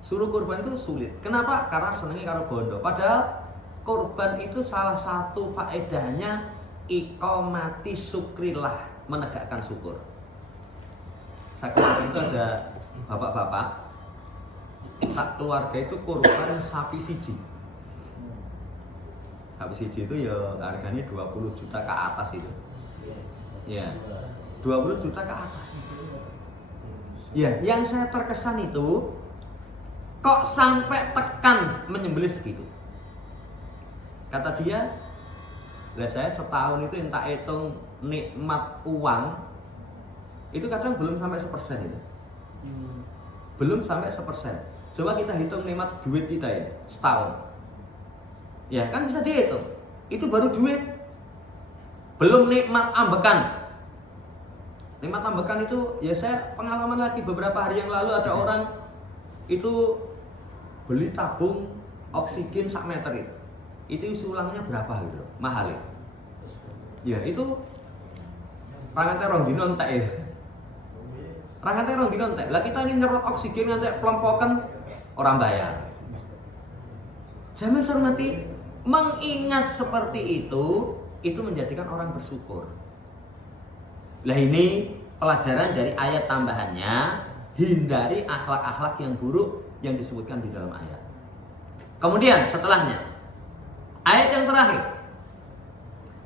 Suruh korban itu sulit. Kenapa? Karena senengnya karo bondo. Padahal korban itu salah satu faedahnya iqamati syukrillah, menegakkan syukur. Saya itu ada bapak-bapak, sak keluarga itu korban sapi siji. Sapi siji itu ya harganya 20 juta ke atas itu. Ya, 20 juta ke atas. Ya, yang saya terkesan itu kok sampai tekan menyembelih segitu. Kata dia, lah saya setahun itu yang tak hitung nikmat uang itu kadang belum sampai 1% itu. Belum sampai 1%. Coba kita hitung nikmat duit kita ini setahun. Ya kan bisa dihitung. Itu baru duit. Belum nikmat ambekan. Nikmat ambekan itu ya saya pengalaman lagi beberapa hari yang lalu ada orang itu beli tabung oksigen 1 meter itu. Itu sulangnya berapa gitu? Mahal itu. Ya itu rangatnya rong dino entek ya. Rangatnya rong dino entek. Lah kita ini nyerot oksigen ngantek plompokan orang bayar. Jamaah hormati, mengingat seperti itu menjadikan orang bersyukur. Lah ini pelajaran dari ayat tambahannya, hindari akhlak-akhlak yang buruk yang disebutkan di dalam ayat. Kemudian setelahnya, ayat yang terakhir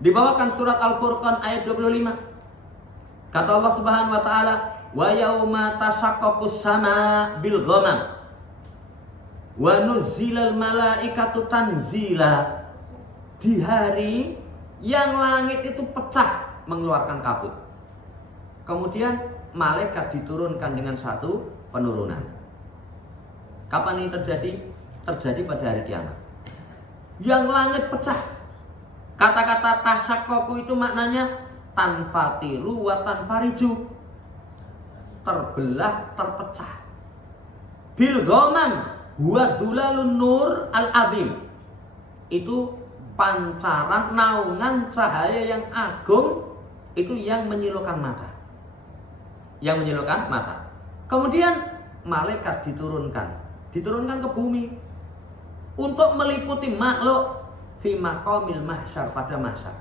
dibawakan surat Al-Furqan ayat 25. Kata Allah Subhanahu wa taala, "Wa yauma tashaqqaqus sama bil ghamam wa nuzzilal malaikatu tanzila." Di hari yang langit itu pecah mengeluarkan kabut. Kemudian malaikat diturunkan dengan satu penurunan. Kapan ini terjadi? Terjadi pada hari kiamat. Yang langit pecah. Kata-kata tasyaqqaqu itu maknanya tanfatiru wa tanfariju. Terbelah, terpecah. Bil ghamam huwa dulalun nur al-azim. Itu pancaran naungan cahaya yang agung, itu yang menyilaukan mata. Yang menyilaukan mata. Kemudian malaikat diturunkan ke bumi untuk meliputi makhluk fi maqamil mahsyar, pada mahsyar.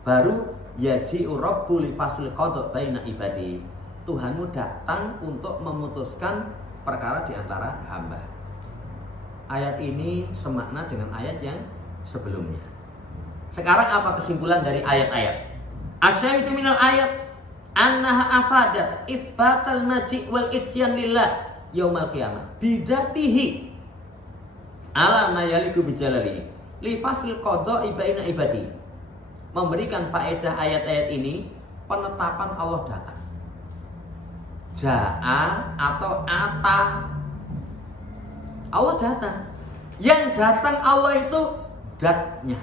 Baru yaji'u rabbu li fasli qada baina ibadi. Tuhanmu datang untuk memutuskan perkara di antara hamba. Ayat ini semakna dengan ayat yang sebelumnya. Sekarang apa kesimpulan dari ayat-ayat? Asyahidu minal ayat annaha afadat isbatal maji' wal ityan lillah yaumal qiyamah bidatihi ala ma yaliku bijalali li fasl qada'i baina ibadi. Memberikan faedah ayat-ayat ini penetapan Allah datang. Ja'a atau ata, Allah datang. Yang datang Allah itu datnya.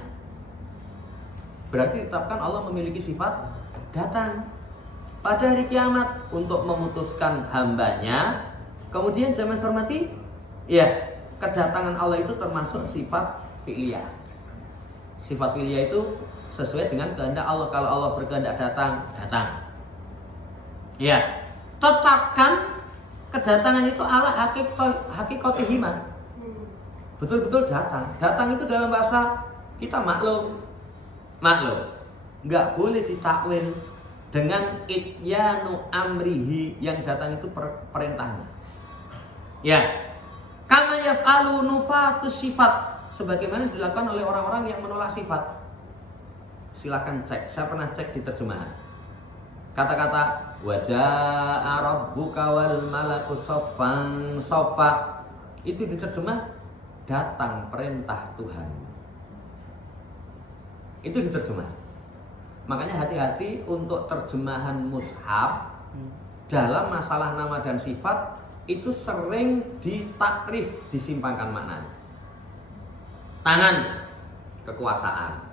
Berarti ditetapkan Allah memiliki sifat datang pada hari kiamat untuk memutuskan hambanya. Kemudian jamaah hormati, ya, kedatangan Allah itu termasuk sifat fi'liyah. Sifat fi'liyah itu sesuai dengan kehendak Allah. Kalau Allah berkehendak datang. Ya, tetapkan kedatangan itu ala hakikatihima. Betul-betul datang. Datang itu dalam bahasa kita maklum. Nggak boleh ditakwil dengan ityanu amrihi, yang datang itu perintahnya. Ya, kama yaf'alu nufatus sifat, sebagaimana dilakukan oleh orang-orang yang menolak sifat. Silakan cek, saya pernah cek di terjemahan. Kata-kata waja'a rabbuka wal malaku soffan soffa, itu diterjemah datang perintah Tuhan. Itu diterjemah. Makanya hati-hati untuk terjemahan mushaf dalam masalah nama dan sifat, itu sering ditakrif, disimpangkan maknanya. Tangan, kekuasaan.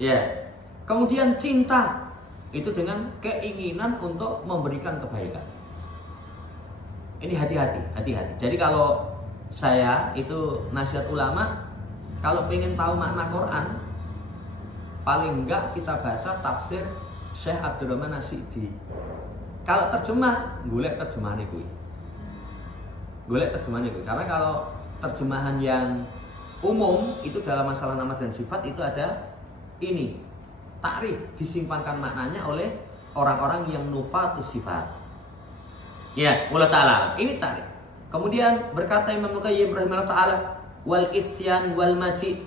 Ya. Kemudian cinta, itu dengan keinginan untuk memberikan kebaikan. Ini hati-hati. Jadi kalau saya itu nasihat ulama, kalau pengen tahu makna Quran, paling enggak kita baca tafsir Syekh Abdurrahman As-Sa'di. Kalau terjemah, golek terjemahan itu. Karena kalau terjemahan yang umum itu dalam masalah nama dan sifat itu ada ini takrif, disimpangkan maknanya oleh orang-orang yang nufatus sifat. Ya, Allah Ta'ala. Ini takrif. Kemudian berkata Imam Al-Qayyim rahimahullah ta'ala, wal itsyan wal maji'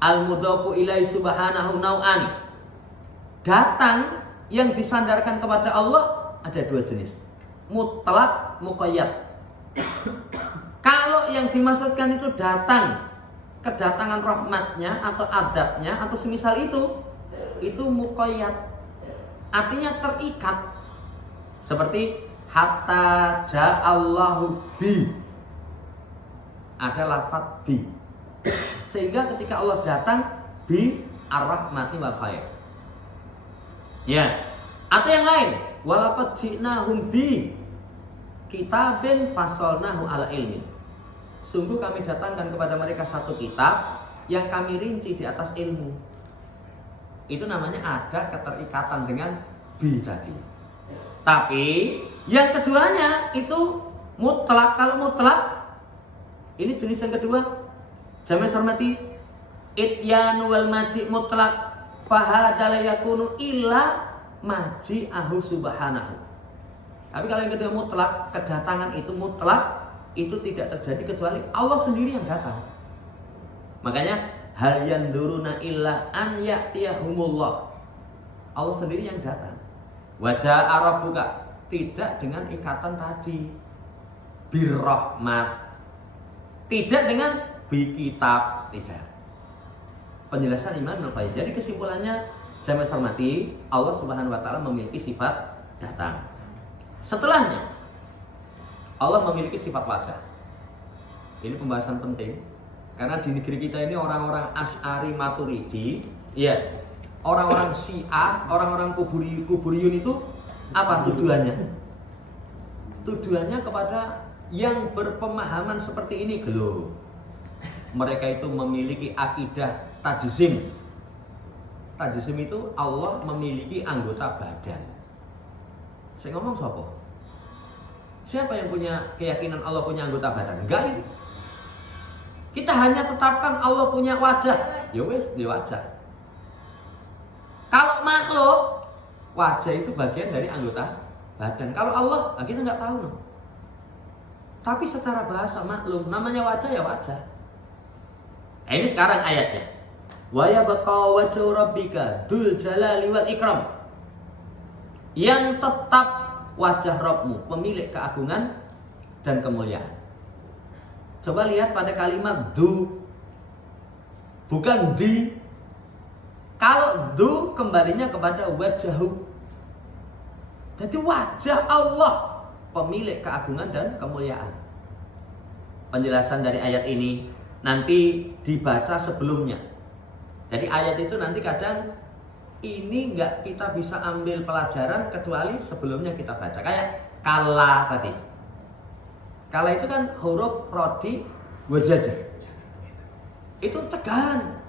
al-mudhafu ilaihi subhanahu nau'ani. Datang yang disandarkan kepada Allah ada dua jenis, mutlak, muqayyad. Kalau yang dimaksudkan itu datang, kedatangan rahmatnya atau adabnya atau semisal itu muqayyad, artinya terikat. Seperti hatta ja'allahu bi, ada lafaz bi, sehingga ketika Allah datang bi ar-rahmati wal khair. Ya, atau yang lain, walaqad ji'nahum bi kitabin fasalnahu ala ilmi. Sungguh kami datangkan kepada mereka satu kitab yang kami rinci di atas ilmu. Itu namanya ada keterikatan dengan bi tadi. Tapi yang keduanya itu mutlak. Kalau mutlak, ini jenis yang kedua. Jamaah hormati, ityanu wal maji mutlak fahadala yakunu illa maji'ahu subhanahu. Tapi kalau yang kedua mutlak, kedatangan itu mutlak, itu tidak terjadi kecuali Allah sendiri yang datang. Makanya hal yanduruna illa an ya'tiyahumullah. Allah sendiri yang datang. Wajah Arab buka, tidak dengan ikatan tadi birrahmat, tidak dengan bikitab, tidak. Penjelasan Imam Ibnu Qayyim. Jadi kesimpulannya, jamaah hormati, Allah Subhanahu wa taala memiliki sifat datang. Setelahnya, Allah memiliki sifat wajah. Ini pembahasan penting karena di negeri kita ini orang-orang Asy'ari Maturidi, ya, orang-orang Syiah, orang-orang kuburiyun itu apa tujuannya? Tujuannya kepada yang berpemahaman seperti ini, gelo. Mereka itu memiliki akidah tajsim. Tajsim itu Allah memiliki anggota badan. Saya ngomong siapa? Siapa yang punya keyakinan Allah punya anggota badan? Enggak ini. Kita hanya tetapkan Allah punya wajah. Ya wes, dia wajah. Kalau makhluk, wajah itu bagian dari anggota badan. Kalau Allah, kita nggak tahu loh. Tapi secara bahasa maklum, namanya wajah ya wajah. Nah, ini sekarang ayatnya. Wa yabqa wajhu rabbika dzul jalali wal ikram. Yang tetap wajah Rabbmu, pemilik keagungan dan kemuliaan. Coba lihat pada kalimat du, bukan di. Kalau du kembalinya kepada wajahu. Jadi wajah Allah, pemilik keagungan dan kemuliaan. Penjelasan dari ayat ini nanti dibaca sebelumnya. Jadi ayat itu nanti kadang ini nggak kita bisa ambil pelajaran kecuali sebelumnya kita baca. Kayak kala tadi. Kala itu kan huruf rodi wajajar. Itu cegahan.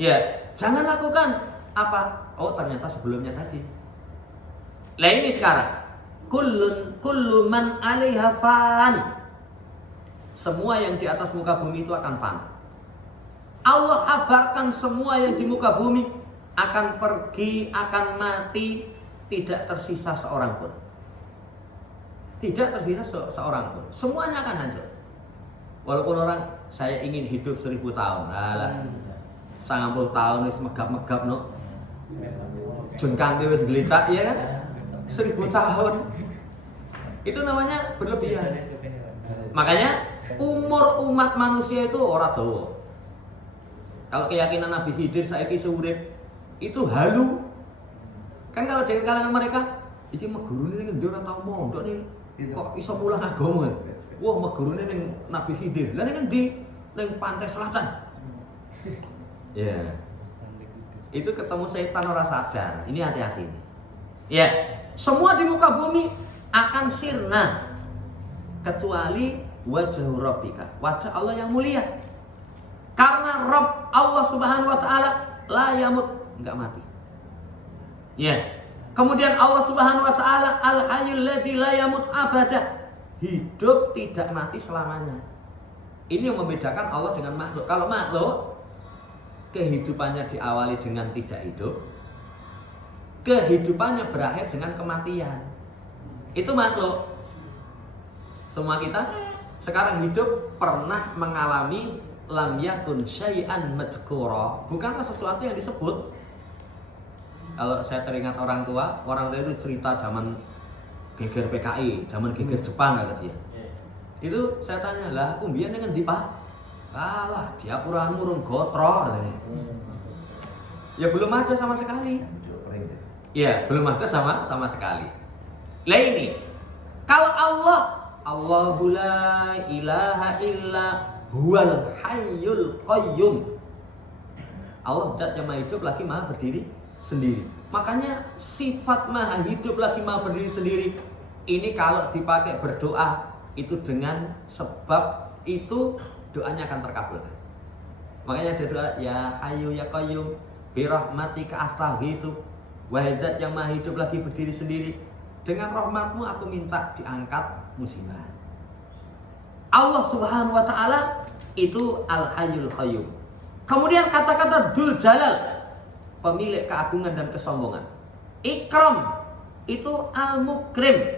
Ya, jangan lakukan apa? Oh, ternyata sebelumnya tadi. Nah ini sekarang. Kullu man 'alaiha fan. Semua yang di atas muka bumi itu akan fana. Allah kabarkan semua yang di muka bumi akan pergi, akan mati, tidak tersisa seorang pun. Tidak tersisa seorang pun. Semuanya akan hancur. Walaupun orang, saya ingin hidup 1000 tahun. Alah, 90 tahun wis megap-megap no. Jengkang wis gelitak ya kan? 1000 tahun. Itu namanya berlebihan. Makanya umur umat manusia itu ora dawa. Kalau keyakinan Nabi Khidir saiki seurip itu halu. Kan kalau dari kalangan mereka, iki megurune ning endi ora tau mondok ning kok iso mulang agama. Wah, megurune ning Nabi Khidir. Lah ning endi? Ning pantai selatan. Ya. Yeah. Itu ketemu setan ora sadar. Ini hati-hati. Ya, yeah. Semua di muka bumi akan sirna kecuali wajah Rabbika, wajah Allah yang mulia. Karena Rabb Allah Subhanahu wa taala la yamut, enggak mati. Ya. Kemudian Allah Subhanahu wa taala al-hayyul ladzi la yamut abada. Hidup tidak mati selamanya. Ini yang membedakan Allah dengan makhluk. Kalau makhluk kehidupannya diawali dengan tidak hidup, kehidupannya berakhir dengan kematian. Itu makhluk. Semua kita sekarang hidup pernah mengalami lam yakun syai'an madhkura, bukanlah sesuatu yang disebut. Kalau saya teringat orang tua itu cerita zaman geger PKI, zaman geger Jepang kata dia. Itu saya tanya, lah aku mbiyen ning endi, Pak? Alah, diapuranmu urung gotro katanya. Ya belum ada sama sekali. Ya, belum ada sama sekali. Lah ini, kalau Allahu la ilaha illa huwal hayyul qayyum. Allah zat yang maha hidup lagi maha berdiri sendiri. Makanya sifat maha hidup lagi maha berdiri sendiri ini kalau dipakai berdoa itu dengan sebab itu doanya akan terkabul. Makanya ada doa ya hayyu ya qayyum Bi rahmatika astaghitsu. Wahai Zat yang Maha Hidup lagi berdiri sendiri, dengan rahmatmu aku minta diangkat musibah. Allah Subhanahu wa taala itu Al-Hayyul Qayyum. Kemudian kata-kata Dzul Jalal, pemilik keagungan dan kesombongan. Ikram itu Al-Mukrim,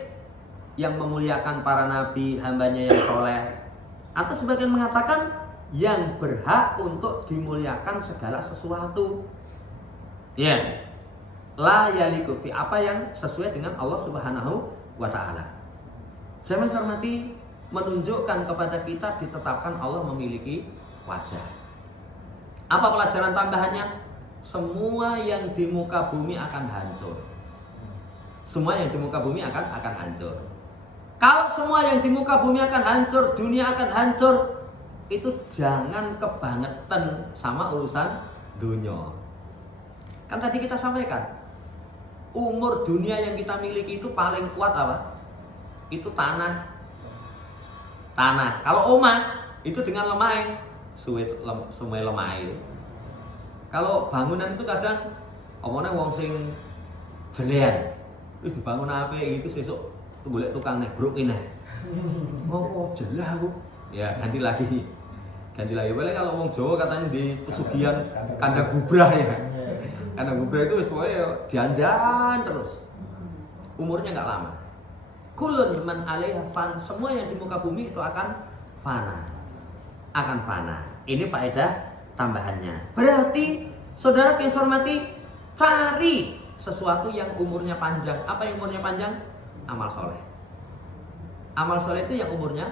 yang memuliakan para nabi, hambanya yang soleh. Atau sebagian mengatakan yang berhak untuk dimuliakan segala sesuatu. Ya. La yaliku fi, apa yang sesuai dengan Allah Subhanahu wa taala. Jangan hormati, menunjukkan kepada kita ditetapkan Allah memiliki wajah. Apa pelajaran tambahannya? Semua yang di muka bumi akan hancur. Semua yang di muka bumi akan hancur. Kalau semua yang di muka bumi akan hancur, dunia akan hancur, itu jangan kebangetan sama urusan dunia. Kan tadi kita sampaikan, umur dunia yang kita miliki itu paling kuat apa? Itu tanah. Kalau omah itu dengan lemah, semua lemah itu. Kalau bangunan itu kadang omongnya wong sing jelean, terus dibangun apa gitu sesuk boleh tukang nebruk ini. Ngopo jelah aku? Ya ganti lagi. Boleh kalau wong Jawa katanya di pesugihan kandang bubrah ya. Kandang bubrah itu semuanya dianjan terus. Umurnya nggak lama. Kulun man 'alaiha fan, semua yang di muka bumi itu akan fana. Ini faedah tambahannya. Berarti saudara yang hormati, cari sesuatu yang umurnya panjang. Apa yang umurnya panjang? Amal soleh. Amal soleh itu yang umurnya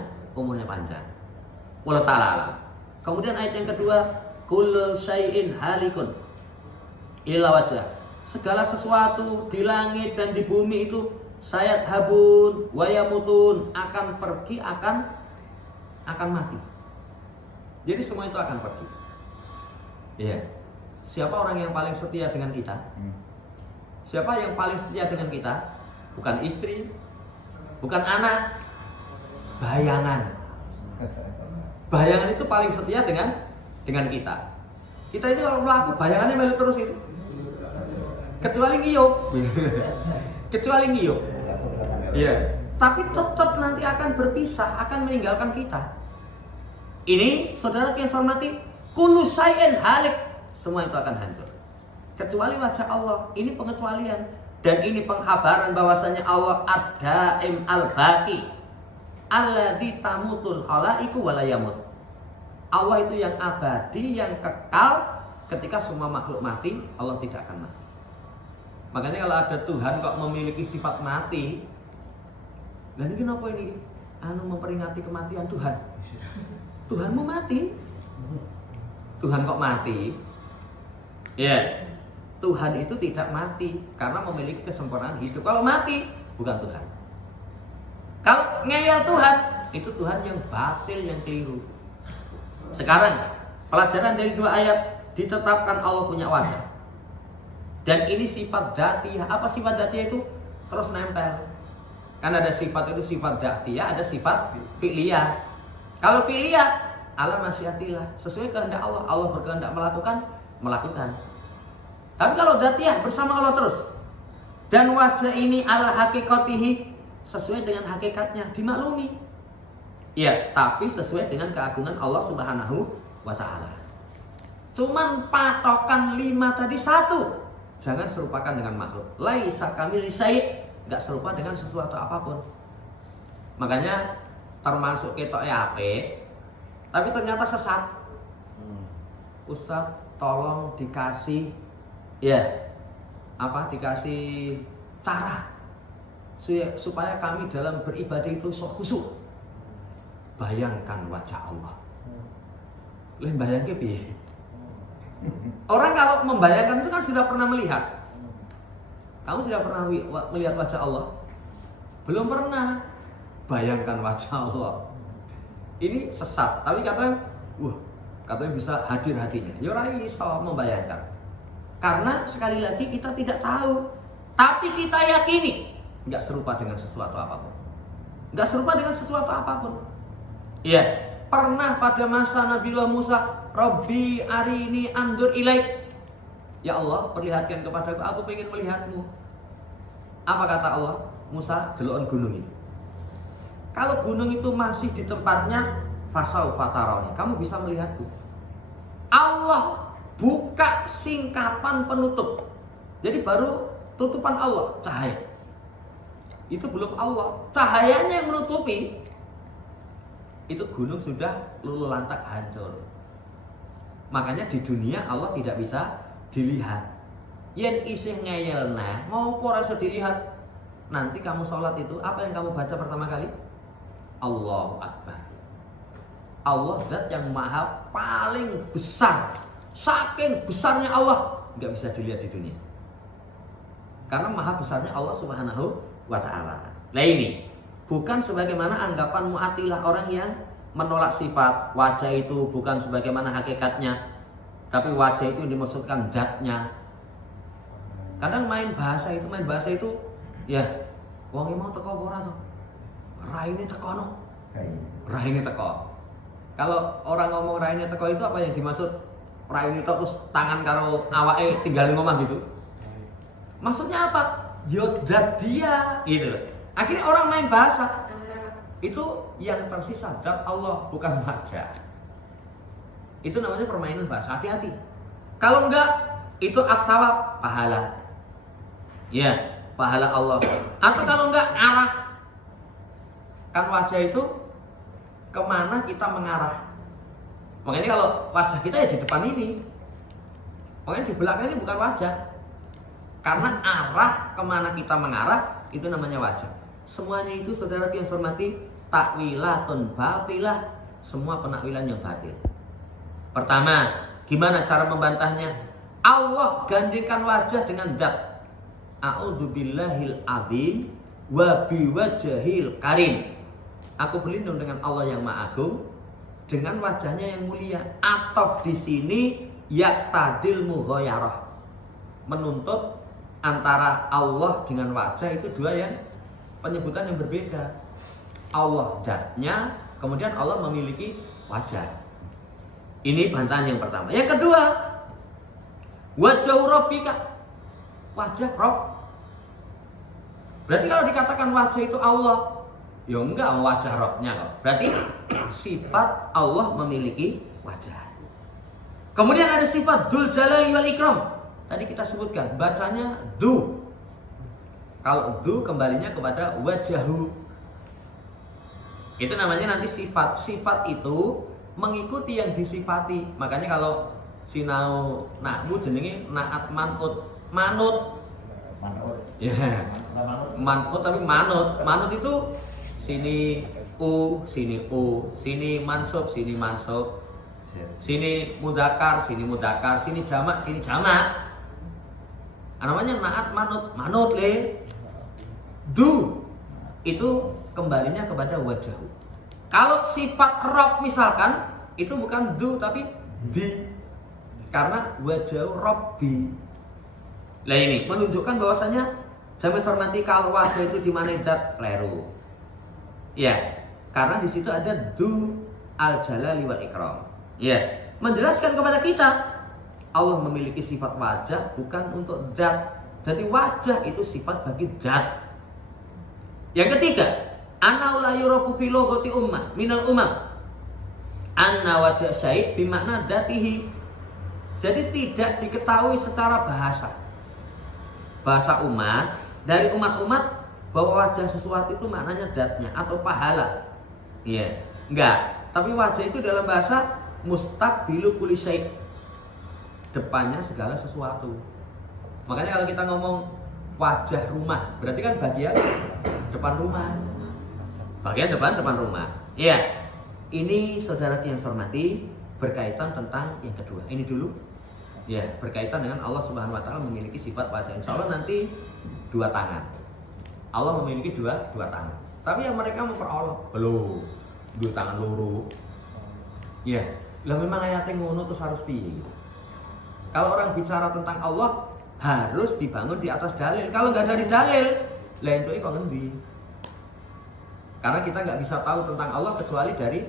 panjang. Wallahu ta'ala. Kemudian ayat yang kedua, kullu syai'in halikun illa wajah. Segala sesuatu di langit dan di bumi itu sayat habun wayamutun, akan pergi, akan mati. Jadi semua itu akan pergi. Iya. Siapa orang yang paling setia dengan kita? Siapa yang paling setia dengan kita? Bukan istri, bukan anak, bayangan. Bayangan itu paling setia dengan kita. Kita itu kalau melaku, bayangannya melu terus itu. Kecuali ngiyup. Iya. Tapi tetap nanti akan berpisah, akan meninggalkan kita. Ini saudara yang saya hormati, kullu syai'in halik, semua itu akan hancur. Kecuali wajah Allah. Ini pengecualian dan ini penghabaran bahwasanya Allah ad-daim al-baqi, alladzi tamutul khalaiqu wa la yamut. Allah itu yang abadi, yang kekal. Ketika semua makhluk mati, Allah tidak akan mati. Makanya kalau ada Tuhan kok memiliki sifat mati, nah ini kenapa ini? Memperingati kematian Tuhan. Tuhanmu mati. Tuhan kok mati? Ya, Tuhan itu tidak mati karena memiliki kesempurnaan hidup. Kalau mati, bukan Tuhan. Kalau ngeyel Tuhan, itu Tuhan yang batil, yang keliru. Sekarang, pelajaran dari dua ayat, ditetapkan Allah punya wajah. Dan ini sifat dzatiyah. Apa sifat dzatiyah itu? Terus nempel. Kan ada sifat itu sifat dzatiyah, ada sifat fi'liyah. Kalau fi'liyah, ala masyiatillah, sesuai kehendak Allah. Allah berkehendak melakukan. Tapi kalau dzatiyah, bersama Allah terus. Dan wajah ini ala hakikatihi, sesuai dengan hakikatnya, dimaklumi. Ya, tapi sesuai dengan keagungan Allah Subhanahu wa ta'ala. Cuman patokan 5 tadi satu. Jangan serupakan dengan makhluk. Laisa kamili syai', enggak serupa dengan sesuatu apapun. Makanya termasuk ketoke apik, tapi ternyata sesat. Ustaz, tolong dikasih dikasih cara supaya kami dalam beribadah itu khusyuk. Bayangkan wajah Allah. Lah bayangke piye? Orang kalau membayangkan itu kan sudah pernah melihat. Kamu sudah pernah melihat wajah Allah? Belum pernah. Bayangkan wajah Allah. Ini sesat. Tapi katanya bisa hadir hatinya. Ya ora iso membayangkan. Karena sekali lagi kita tidak tahu. Tapi kita yakini enggak serupa dengan sesuatu apapun. Enggak serupa dengan sesuatu apapun. Iya, pernah pada masa Nabiullah Musa, Rabbi arini andur ilaik. Ya Allah, perlihatkan kepadaku, aku pengen melihatmu. Apa kata Allah? Musa, delokon gunung itu. Kalau gunung itu masih di tempatnya, fasau fataroni, kamu bisa melihatku. Allah buka singkapan penutup. Jadi baru tutupan Allah, cahaya. Itu belum Allah, cahayanya yang menutupi. Itu gunung sudah luluh lantak hancur. Makanya di dunia Allah tidak bisa dilihat. Yen isih ngeyelna, mau rasa dilihat. Nanti kamu sholat itu, apa yang kamu baca pertama kali? Allahu Akbar. Allah zat yang maha paling besar. Saking besarnya Allah, nggak bisa dilihat di dunia. Karena maha besarnya Allah Subhanahu wa ta'ala. Nah ini bukan sebagaimana anggapan Mu'attilah, orang yang menolak sifat wajah itu bukan sebagaimana hakikatnya, tapi wajah itu dimaksudkan zatnya. Kadang main bahasa itu ya wong mau teko ora to. Raine teko no. Raine teko. Kalau orang ngomong raine teko itu apa yang dimaksud? Raine tok terus tangan karo awake tinggal ngomah gitu. Maksudnya apa? Yo zat dia gitu. Akhirnya orang main bahasa. Itu yang tersisa zat Allah, bukan wajah. Itu namanya permainan bahasa, hati-hati. Kalau enggak, itu as-sawab, pahala. Ya, pahala Allah. Atau kalau enggak, arah. Kan wajah itu kemana kita mengarah. Makanya kalau wajah kita ya di depan ini. Makanya di belakang ini bukan wajah. Karena arah kemana kita mengarah, itu namanya wajah. Semuanya itu saudara yang saya hormati, takwilatun batilah, semua penakwilan yang batil. Pertama, gimana cara membantahnya? Allah gantikan wajah dengan zat. A'udzubillahil adzim wa biwajhil karim. Aku berlindung dengan Allah yang Maha Agung, dengan wajahnya yang mulia. Atau di sini yaqtadil mughayarah, menuntut antara Allah dengan wajah itu dua yang penyebutan yang berbeda. Allah zatnya, kemudian Allah memiliki wajah. Ini bantahan yang pertama. Yang kedua, wajah Rabbika, wajah Rabb. Berarti kalau dikatakan wajah itu Allah, ya enggak wajah Rabbnya kok. Berarti sifat Allah memiliki wajah. Kemudian ada sifat Dzul Jalali wal Ikram. Tadi kita sebutkan, bacanya du. Kalau du kembalinya kepada wajahu. Itu namanya nanti sifat. Sifat itu mengikuti yang disifati. Makanya kalau sinau nahwu jenenge naat manut. Manut. Ya. Manut tapi manut. Manut itu sini u, sini u, sini mansub, sini mansub. Sini mudakar, sini mudakar, sini jamak, sini jamak. Namanya naat manut, manut le. Du itu kembalinya kepada wajahu. Kalau sifat Rabb misalkan itu bukan du tapi di, karena wajahu Rabbi. Nah ini menunjukkan bahwasanya sampai nanti kalau wajah itu di mana zat kleru. Ya, karena di situ ada du al jalali wal ikram. Ya, menjelaskan kepada kita Allah memiliki sifat wajah bukan untuk zat. Jadi wajah itu sifat bagi zat. Yang ketiga, anna la yurafu fi lugati ummah minal umam. Anna wajah syai' bimakna dzatihi. Jadi tidak diketahui secara bahasa. Bahasa umat, dari umat-umat bahwa wajah sesuatu itu maknanya zatnya atau pahala. Iya, enggak. Tapi wajah itu dalam bahasa mustaqbilu kulli syai'. Depannya segala sesuatu. Makanya kalau kita ngomong wajah rumah, berarti kan bagian depan rumah. Bagian depan rumah. Iya. Ini saudara yang saya hormati berkaitan tentang yang kedua. Ini dulu. Ya, berkaitan dengan Allah Subhanahu wa taala memiliki sifat wajah. Insya Allah nanti dua tangan. Allah memiliki dua tangan. Tapi yang mereka memperolok belum dua tangan loro. Ya, lah memang ayatnya ngono terus harus piye. Kalau orang bicara tentang Allah harus dibangun di atas dalil. Kalau nggak dari dalil, lah itu kok ngendi? Karena kita nggak bisa tahu tentang Allah kecuali dari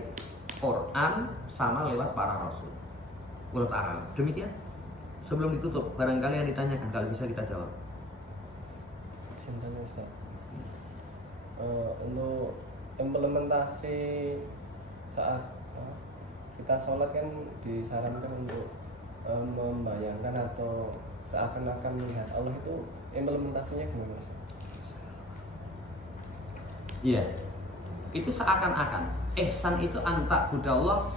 Quran sama lewat para rasul. Menurut Arab. Demikian. Sebelum ditutup, barangkali yang ditanyakan, kalau bisa kita jawab. Tanya Ustaz. Untuk implementasi saat kita sholat kan disarankan untuk membayangkan atau seakan-akan melihat Allah, itu implementasinya gimana Ustaz? Iya, itu seakan-akan. Ihsan itu anta budallah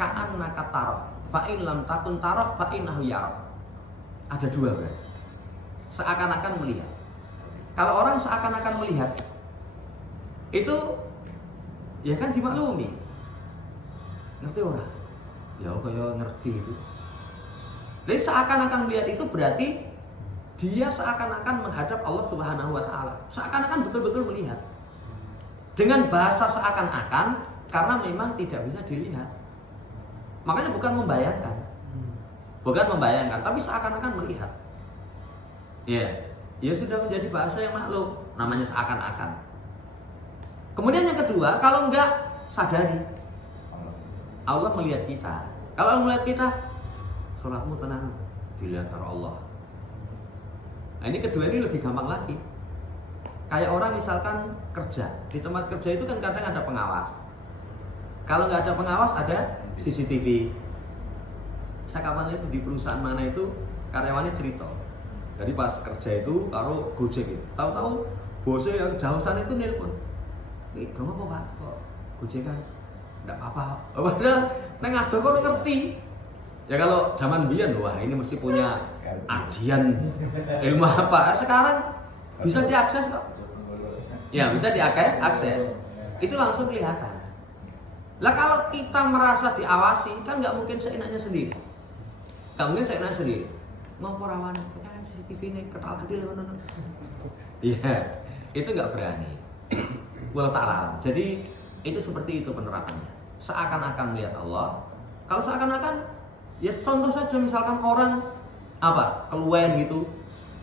ka'annaka tarah, fa'in lam takun tarah fa'innahu yarah. Ada dua berarti. Seakan-akan melihat. Kalau orang seakan-akan melihat, itu ya kan dimaklumi. Ngerti orang? Ya kayak ngerti itu. Jadi seakan-akan melihat itu berarti dia seakan-akan menghadap Allah Subhanahu wa taala. Seakan-akan betul-betul melihat. Dengan bahasa seakan-akan karena memang tidak bisa dilihat. Makanya bukan membayangkan. Bukan membayangkan, tapi seakan-akan melihat. Ya sudah menjadi bahasa yang maklum, namanya seakan-akan. Kemudian yang kedua, kalau enggak sadari Allah melihat kita. Kalau Allah melihat kita, sholatmu tenang, dilihat oleh Allah. Nah ini kedua ini lebih gampang lagi. Kayak orang misalkan kerja, di tempat kerja itu kan kadang ada pengawas. Kalau nggak ada pengawas, ada CCTV. Saya kapan itu di perusahaan mana itu karyawannya cerita. Jadi pas kerja itu taruh Gojek itu, tahu-tahu bosnya yang jauh sana itu nelpon. Dong apa Pak? Kok Gojek kan? Nggak apa-apa. Padahal neng ada kok ngerti. Ya kalau zaman biyen, wah ini mesti punya ajian ilmu apa. Sekarang bisa diakses kok. Ya bisa diakses. Itu langsung kelihatan. Lah kalau kita merasa diawasi, kan nggak mungkin seenaknya sendiri. Nggak mungkin seenaknya sendiri. Mau perawan, CCTV ini ketal-kedil mana? Iya, itu nggak berani. Wallahu ta'ala. Jadi itu seperti itu penerapannya. Seakan-akan melihat Allah. Kalau seakan-akan, ya contoh saja misalkan orang apa keluwen gitu,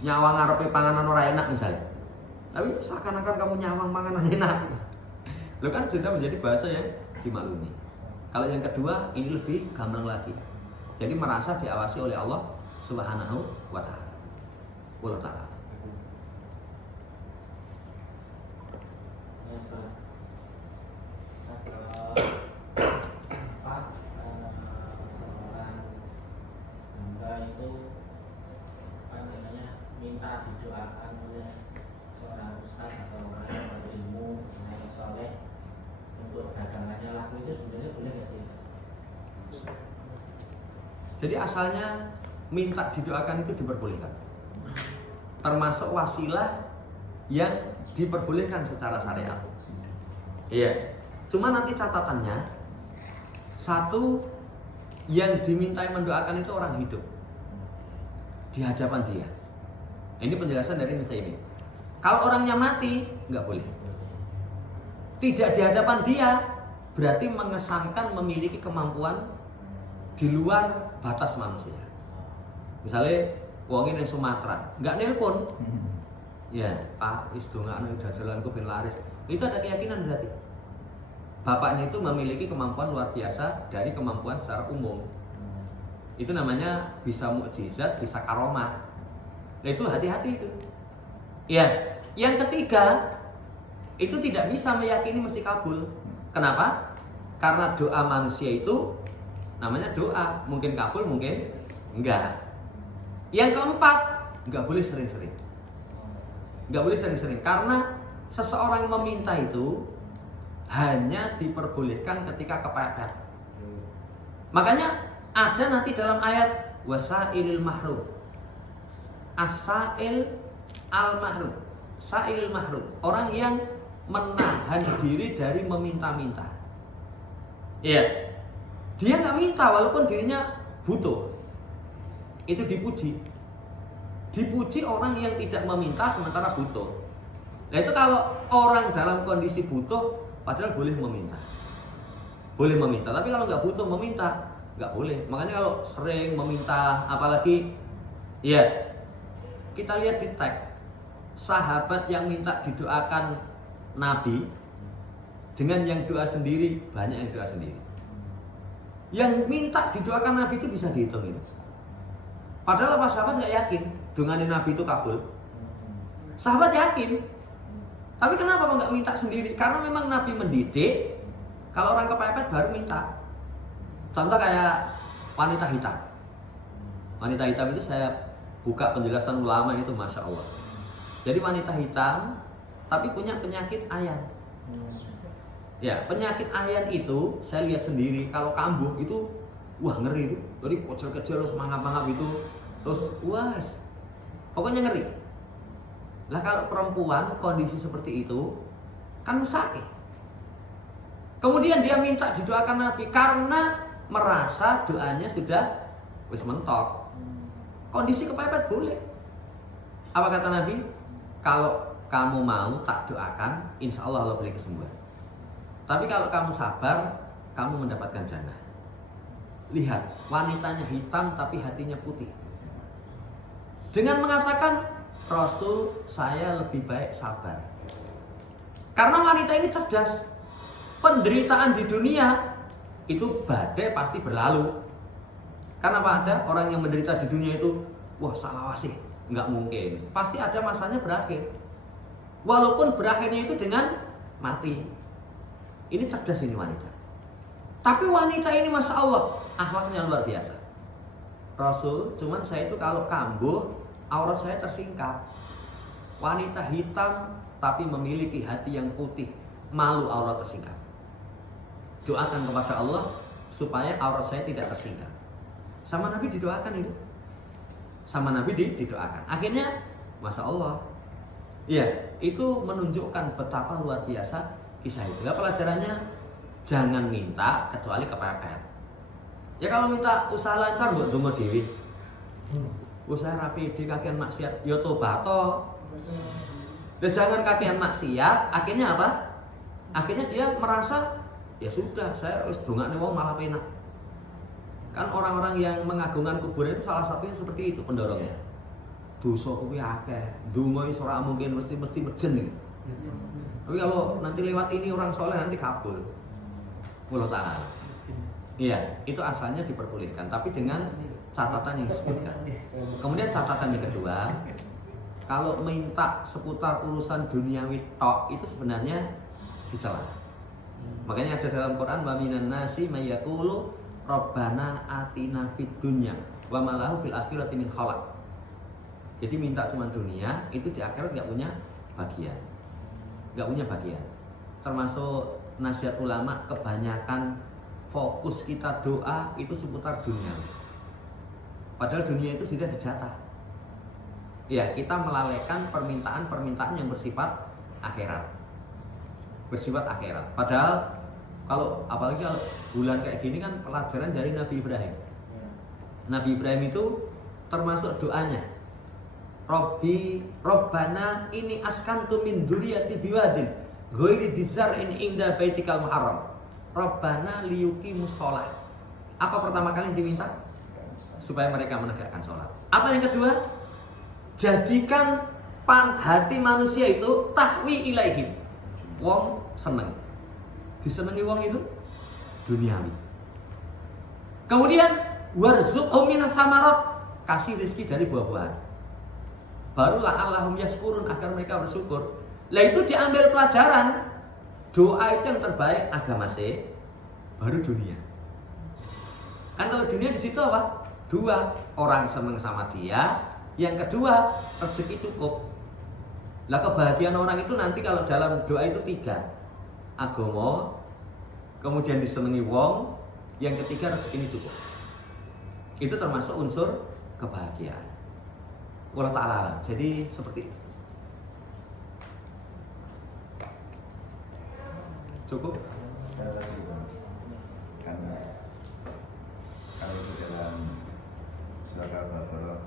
nyawang ngarepe panganan ora enak misalnya. Tapi seakan-akan kamu nyawang panganan enak. Lo kan sudah menjadi bahasa yang dimaklumi. Kalau yang kedua ini lebih gampang lagi. Jadi merasa diawasi oleh Allah Subhanahu wa taala. Wallahu ta'ala. Minta didoakan oleh seorang ustaz atau orang yang berilmu, yang soleh untuk dagangannya laku, itu sebenarnya boleh nggak sih? Jadi asalnya minta didoakan itu diperbolehkan, termasuk wasilah yang diperbolehkan secara syariat. Iya. Cuma nanti catatannya, satu yang dimintai mendoakan itu orang hidup di hadapan dia. Ini penjelasan dari Ibnu Utsaimin. Kalau orangnya mati, nggak boleh. Tidak di hadapan dia, berarti mengesankan memiliki kemampuan di luar batas manusia. Misalnya, wong ini Sumatera, nggak nelpon. Ya, Pak, wis dongakno dadolanku ben laris. Itu ada keyakinan berarti. Bapaknya itu memiliki kemampuan luar biasa dari kemampuan secara umum. Itu namanya bisa mukjizat, bisa karomah. Nah itu hati-hati itu. Ya, yang ketiga itu tidak bisa meyakini mesti kabul. Kenapa? Karena doa manusia itu namanya doa, mungkin kabul, mungkin enggak. Yang keempat, enggak boleh sering-sering. Enggak boleh sering-sering karena seseorang meminta itu hanya diperbolehkan ketika kepepet. Makanya ada nanti dalam ayat wasailil mahrum. As-sa'il al-mahrum. Sa'ilil mahrum, orang yang menahan diri dari meminta-minta. Iya. Dia nggak minta walaupun dirinya butuh. Itu dipuji. Dipuji orang yang tidak meminta sementara butuh. Nah itu kalau orang dalam kondisi butuh padahal boleh meminta. Boleh meminta, tapi kalau nggak butuh meminta nggak boleh. Makanya kalau sering meminta, apalagi ya kita lihat di teks sahabat yang minta didoakan Nabi dengan yang doa sendiri, banyak yang doa sendiri. Yang minta didoakan Nabi itu bisa dihitung ini. Padahal apa sahabat nggak yakin dungane Nabi itu kabul. Sahabat yakin. Tapi kenapa kok nggak minta sendiri? Karena memang Nabi mendidik. Kalau orang kepepet baru minta. Contoh kayak wanita hitam. Wanita hitam itu saya buka penjelasan ulama itu, masya Allah. Jadi wanita hitam tapi punya penyakit ayan. Ya, penyakit ayan itu saya lihat sendiri. Kalau kambuh itu, wah ngeri itu. Jadi kecil-kecil terus mangap-mangap itu, terus wah, pokoknya ngeri. Lah kalau perempuan kondisi seperti itu kan sakit. Kemudian dia minta didoakan Nabi karena merasa doanya sudah wis mentok. Kondisi kepepet boleh. Apa kata Nabi? Kalau kamu mau tak doakan, insya Allah Allah beri kesembuhan. Tapi kalau kamu sabar, kamu mendapatkan jannah. Lihat, wanitanya hitam tapi hatinya putih. Dengan mengatakan, Rasul, saya lebih baik sabar. Karena wanita ini cerdas. Penderitaan di dunia itu badai pasti berlalu. Karena apa, ada orang yang menderita di dunia itu, wah salah wasih, nggak mungkin. Pasti ada masanya berakhir. Walaupun berakhirnya itu dengan mati. Ini cerdas ini wanita. Tapi wanita ini masya Allah akhlaknya luar biasa. Rasul, cuman saya itu kalau kambuh aurat saya tersingkap. Wanita hitam tapi memiliki hati yang putih, malu aurat tersingkap. Doakan kepada Allah supaya aurat saya tidak tersingkap. Sama Nabi didoakan itu. Sama Nabi didoakan. Akhirnya masya Allah. Ya, itu menunjukkan betapa luar biasa kisah itu. Ya, pelajarannya jangan minta kecuali kepepet. Ya kalau minta usaha lancar buat dongo dewi. Usaha rapi di kakean maksiat, ya tobato. Dan jangan kakean maksiat, akhirnya apa? Akhirnya dia merasa ya sudah, saya harus dongakne wong malah penak. Kan orang-orang yang mengagungkan kuburan itu salah satunya seperti itu pendorongnya. Dosa kuwi akeh, donga iso ora mungkin mesti mejen iki. Tapi kalau nanti lewat ini orang soleh nanti kabul. Wallahu ta'ala. Iya, itu asalnya diperbolehkan, tapi dengan catatan yang disebutkan. Kemudian catatan yang kedua, kalau minta seputar urusan duniawi tok itu sebenarnya dicela. Makanya ada dalam Quran, wa minan nasi may yaqulu rabbana atina fid dunya wa ma lahu fil akhirati min khalaq. Jadi minta cuma dunia, itu di akhirat nggak punya bagian. Nggak punya bagian. Termasuk nasihat ulama, kebanyakan fokus kita doa itu seputar dunia. Padahal dunia itu sudah dijatah. Ya, kita melalaikan permintaan-permintaan yang bersifat akhirat. Bersifat akhirat. Padahal kalau apalagi kalau bulan kayak gini kan pelajaran dari Nabi Ibrahim. Nabi Ibrahim itu termasuk doanya. Robbana ini askantu min dzurriyyati biwadin ghairi dzar'in inda baitikal muharram. Robbana liyuqimus shalah. Apa pertama kali yang diminta? Supaya mereka menegakkan sholat. Apa yang kedua? Jadikan hati manusia itu tahwi ilaihim. Wong seneng. Disenengi wong itu duniawi. Kemudian warzuqhum minas samarat, kasih rezeki dari buah-buahan. Barulah Allahum yaskurun, agar mereka bersyukur. Lah itu diambil pelajaran. Doa itu yang terbaik agama sih, baru dunia. Kan kalau dunia di situ apa? Dua, orang seneng sama dia. Yang kedua, rezeki cukup. Lah kebahagiaan orang itu nanti kalau dalam doa itu tiga. Agama, kemudian disenengi wong, yang ketiga rezeki ini cukup. Itu termasuk unsur kebahagiaan. Wallahu ta'ala. Jadi seperti itu. Cukup? Sekali lagi Bang, karena kalau di dalam surat Al-Baqarah,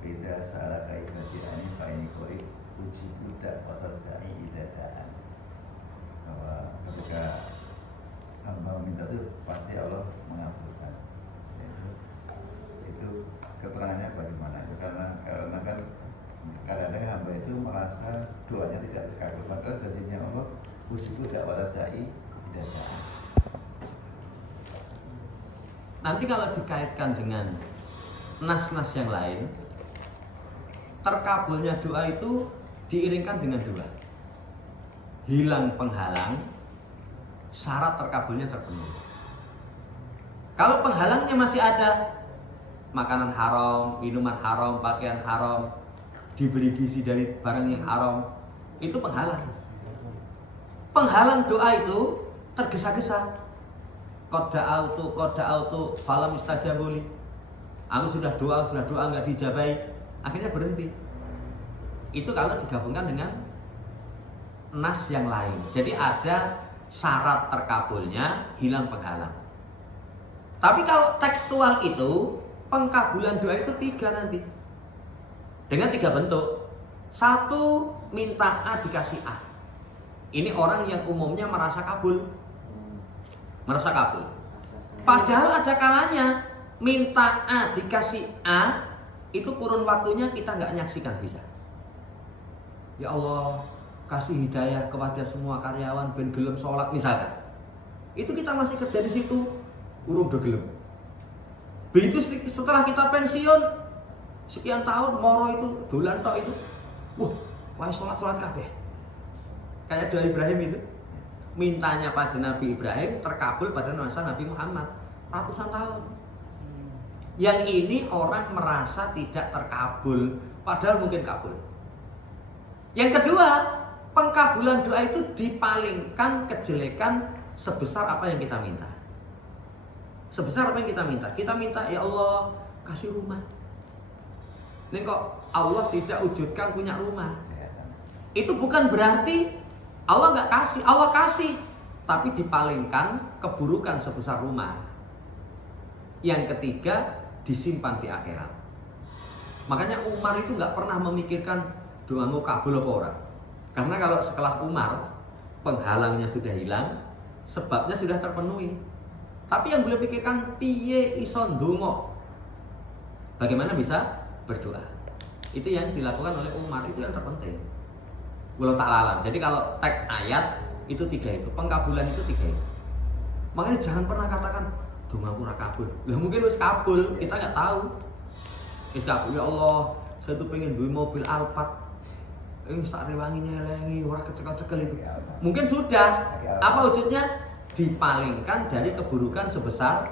beda salah kaibati ani fa'ini qorib uji budak atau da'i idadaan, bahwa ketika hamba minta itu pasti Allah mengabulkan. Itu keterangannya bagaimana? Karena kan kadang-kadang hamba itu merasa doanya tidak terkabul, padahal janjinya Allah uji budak atau da'i idadaan. Nanti kalau dikaitkan dengan nas-nas yang lain, terkabulnya doa itu diiringkan dengan dua. Hilang penghalang, syarat terkabulnya terpenuhi. Kalau penghalangnya masih ada, makanan haram, minuman haram, pakaian haram, diberi gizi dari barang yang haram, itu penghalang. Penghalang doa itu tergesa-gesa. Qad da'autu falam istajabuli. Aku sudah doa nggak dijabahi, akhirnya berhenti. Itu kalau digabungkan dengan nas yang lain. Jadi ada syarat terkabulnya, hilang penghalang. Tapi kalau tekstual itu, pengkabulan doa itu 3 nanti. Dengan 3 bentuk. 1, minta A dikasih A. Ini orang yang umumnya merasa kabul. Merasa kabul. Padahal ada kalanya minta A dikasih A, itu kurun waktunya kita nggak nyaksikan bisa. Ya Allah, kasih hidayah kepada semua karyawan ben gelem sholat misalkan. Itu kita masih kerja di situ, urung do gelem. Begitu setelah kita pensiun, sekian tahun moro itu dolan tok itu, wah sholat kabeh. Kayak doa Ibrahim itu, mintanya pada Nabi Ibrahim terkabul pada masa Nabi Muhammad ratusan tahun. Yang ini orang merasa tidak terkabul, padahal mungkin kabul. Yang kedua, pengkabulan doa itu dipalingkan kejelekan sebesar apa yang kita minta. Sebesar apa yang kita minta? Kita minta, ya Allah kasih rumah. Ini kok Allah tidak wujudkan punya rumah. Itu bukan berarti Allah nggak kasih, Allah kasih, tapi dipalingkan keburukan sebesar rumah. Yang ketiga, disimpan di akhirat. Makanya Umar itu nggak pernah memikirkan doamu kabul apa orang. Karena kalau sekelas Umar, penghalangnya sudah hilang, sebabnya sudah terpenuhi. Tapi yang beliau pikirkan, piye iso ndonga. Bagaimana bisa berdoa. Itu yang dilakukan oleh Umar, itu yang terpenting. Walau tak lalan. Jadi kalau teks ayat itu 3 itu, pengkabulan itu 3 itu. Makanya jangan pernah katakan dongaku ora kabul. Lah mungkin wis kabul, kita nggak tahu. Wis kabul, ya Allah, saya tuh pengen duwe mobil Alphard. Tak rewangi nyelengi, ora kecekel-cekel itu. Mungkin sudah. Apa wujudnya? Dipalingkan dari keburukan sebesar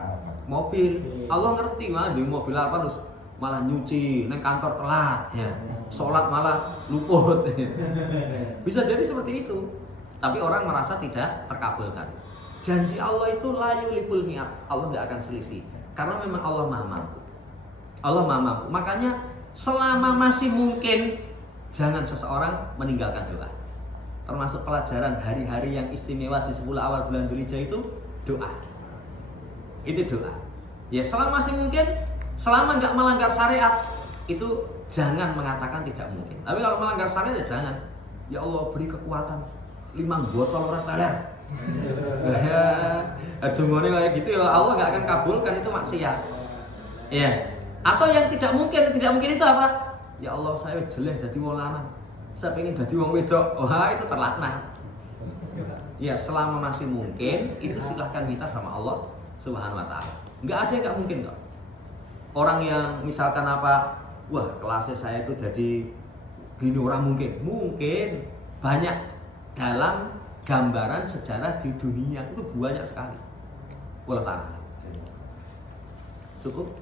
mobil. Allah ngerti mah duwe mobil Alphard terus malah nyuci, neng kantor telat, ya. Sholat malah luput. Bisa jadi seperti itu. Tapi orang merasa tidak terkabulkan. Janji Allah itu la yuliful mi'at. Allah tidak akan selisih. Karena memang Allah Maha Mampu. Allah Maha Mampu. Makanya selama masih mungkin, jangan seseorang meninggalkan doa. Termasuk pelajaran hari-hari yang istimewa di 10 awal bulan Dzulhijjah itu doa. Itu doa. Ya selama masih mungkin, selama nggak melanggar syariat, itu jangan mengatakan tidak mungkin. Tapi kalau melanggar syariat ya jangan. Ya Allah beri kekuatan 5 botol ora teler. Ya, dungane kayak gitu ya Allah nggak akan kabulkan, itu maksiat. Ya. Atau yang tidak mungkin itu apa? Ya Allah saya jelek jadi wong lanang. Saya pengen jadi wong wedok. Wah itu terlaknat. Ya selama masih mungkin itu silahkan minta sama Allah Subhanahu wa taala. Nggak ada yang nggak mungkin kok. Orang yang misalkan apa, wah kelasnya saya itu jadi gini orang mungkin banyak dalam gambaran sejarah di dunia itu banyak sekali. Wallah ta'ala. Cukup?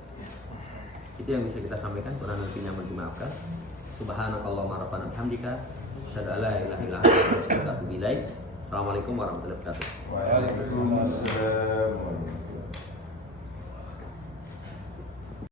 Itu yang bisa kita sampaikan, kurang lebihnya mohon dimaafkan. Subhanakallahumma rabbana bihamdika asyhadu an la ilaha illa anta astaghfiruka wa atubu ilaik. Assalamualaikum warahmatullahi wabarakatuh. Waalaikumsalam.